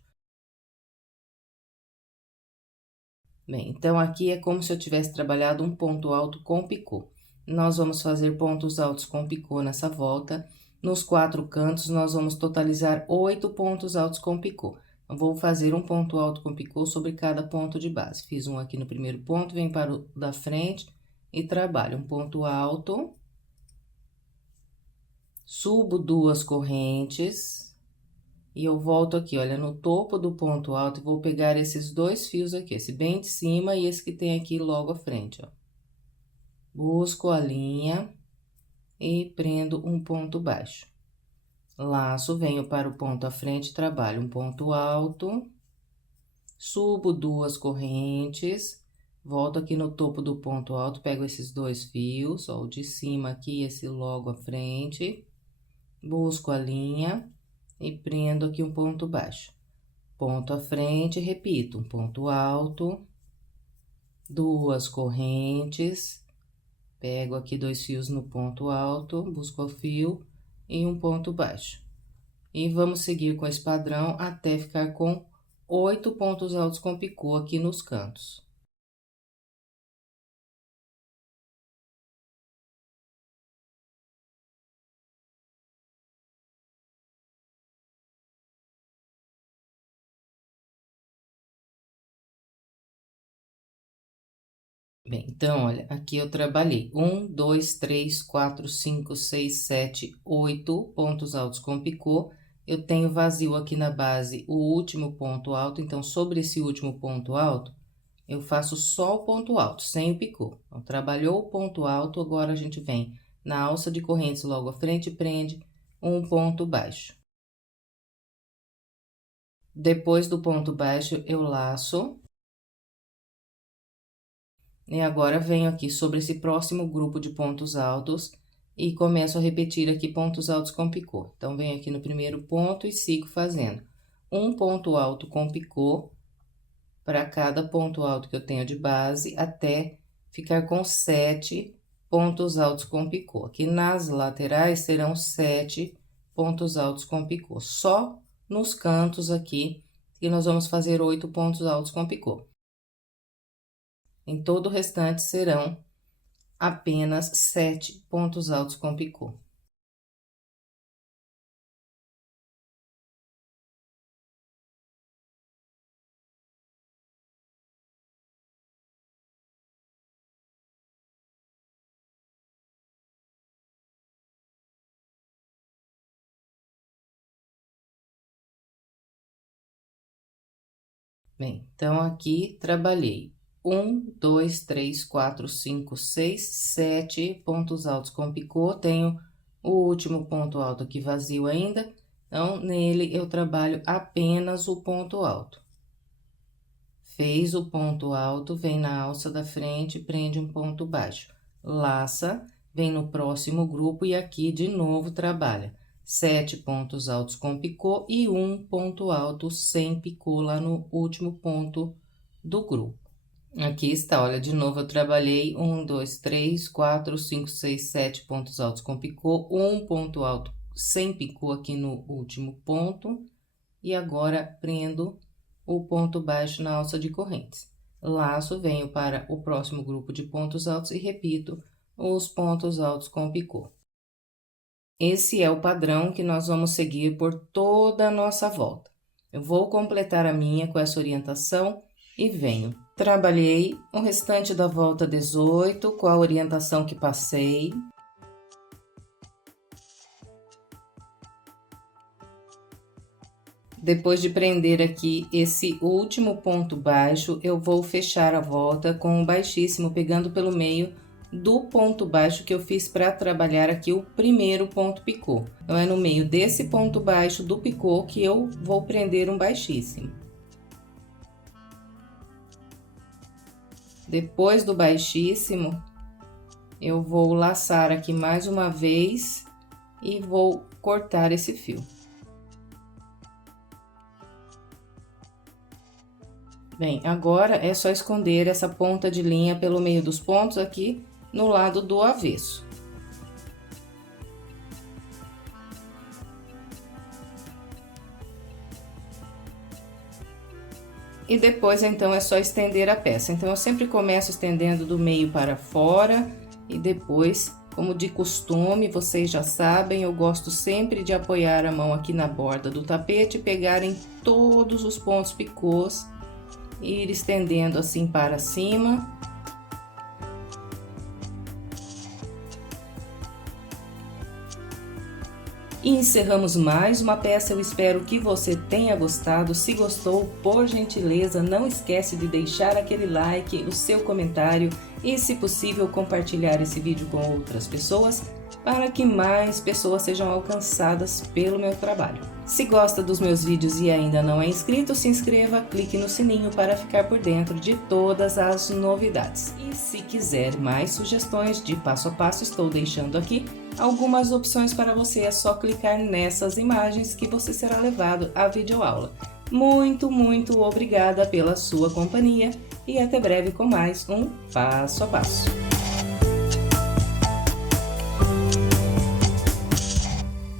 Bem, então, aqui é como se eu tivesse trabalhado um ponto alto com picô. Nós vamos fazer pontos altos com picô nessa volta. Nos 4 cantos, nós vamos totalizar 8 pontos altos com picô. Eu vou fazer um ponto alto com picô sobre cada ponto de base. Fiz um aqui no primeiro ponto, venho para o da frente e trabalho um ponto alto. Subo 2 correntes. E eu volto aqui, olha, no topo do ponto alto, e vou pegar esses 2 fios aqui, esse bem de cima e esse que tem aqui logo à frente, ó. Busco a linha e prendo um ponto baixo. Laço, venho para o ponto à frente, trabalho um ponto alto, subo 2 correntes Volto aqui no topo do ponto alto, pego esses dois fios, ó, o de cima aqui, esse logo à frente, busco a linha e prendo aqui um ponto baixo. Ponto à frente, repito, um ponto alto, duas correntes, pego aqui dois fios no ponto alto, busco o fio e um ponto baixo. E vamos seguir com esse padrão até ficar com 8 pontos altos com picô aqui nos cantos. Bem, então, olha, aqui eu trabalhei 1, 2, 3, 4, 5, 6, 7, 8 pontos altos com picô. Eu tenho vazio aqui na base, o último ponto alto, então, sobre esse último ponto alto, eu faço só o ponto alto, sem o picô. Então, trabalhou o ponto alto, agora a gente vem na alça de correntes logo à frente, prende um ponto baixo. Depois do ponto baixo, eu laço. E agora, venho aqui sobre esse próximo grupo de pontos altos e começo a repetir aqui pontos altos com picô. Então, venho aqui no primeiro ponto e sigo fazendo um ponto alto com picô para cada ponto alto que eu tenho de base, até ficar com 7 pontos altos com picô. Aqui nas laterais serão 7 pontos altos com picô. Só nos cantos aqui, que nós vamos fazer 8 pontos altos com picô. Em todo o restante serão apenas 7 pontos altos com picô. Bem, então, aqui trabalhei 1, 2, 3, 4, 5, 6, 7 pontos altos com picô. Tenho o último ponto alto aqui vazio ainda, então, nele eu trabalho apenas o ponto alto. Fez o ponto alto, vem na alça da frente, prende um ponto baixo. Laça, vem no próximo grupo e aqui de novo trabalha 7 pontos altos com picô e um ponto alto sem picô lá no último ponto do grupo. Aqui está, olha, de novo eu trabalhei 1, 2, 3, 4, 5, 6, 7 pontos altos com picô, um ponto alto sem picô aqui no último ponto, e agora prendo o ponto baixo na alça de correntes. Laço, venho para o próximo grupo de pontos altos e repito os pontos altos com picô. Esse é o padrão que nós vamos seguir por toda a nossa volta. Eu vou completar a minha com essa orientação e venho. Trabalhei o restante da volta 18 com a orientação que passei. Depois de prender aqui esse último ponto baixo, eu vou fechar a volta com um baixíssimo, pegando pelo meio do ponto baixo que eu fiz para trabalhar aqui o primeiro ponto picô. Então, é no meio desse ponto baixo do picô que eu vou prender um baixíssimo. Depois do baixíssimo, eu vou laçar aqui mais uma vez e vou cortar esse fio. Bem, agora é só esconder essa ponta de linha pelo meio dos pontos aqui no lado do avesso. E depois, então, é só estender a peça. Então, eu sempre começo estendendo do meio para fora e depois, como de costume, vocês já sabem, eu gosto sempre de apoiar a mão aqui na borda do tapete, pegar em todos os pontos picôs e ir estendendo assim para cima. E encerramos mais uma peça, eu espero que você tenha gostado. Se gostou, por gentileza, não esquece de deixar aquele like, o seu comentário e, se possível, compartilhar esse vídeo com outras pessoas para que mais pessoas sejam alcançadas pelo meu trabalho. Se gosta dos meus vídeos e ainda não é inscrito, se inscreva, clique no sininho para ficar por dentro de todas as novidades. E se quiser mais sugestões de passo a passo, estou deixando aqui algumas opções para você. É só clicar nessas imagens que você será levado à videoaula. Muito obrigada pela sua companhia e até breve com mais um passo a passo.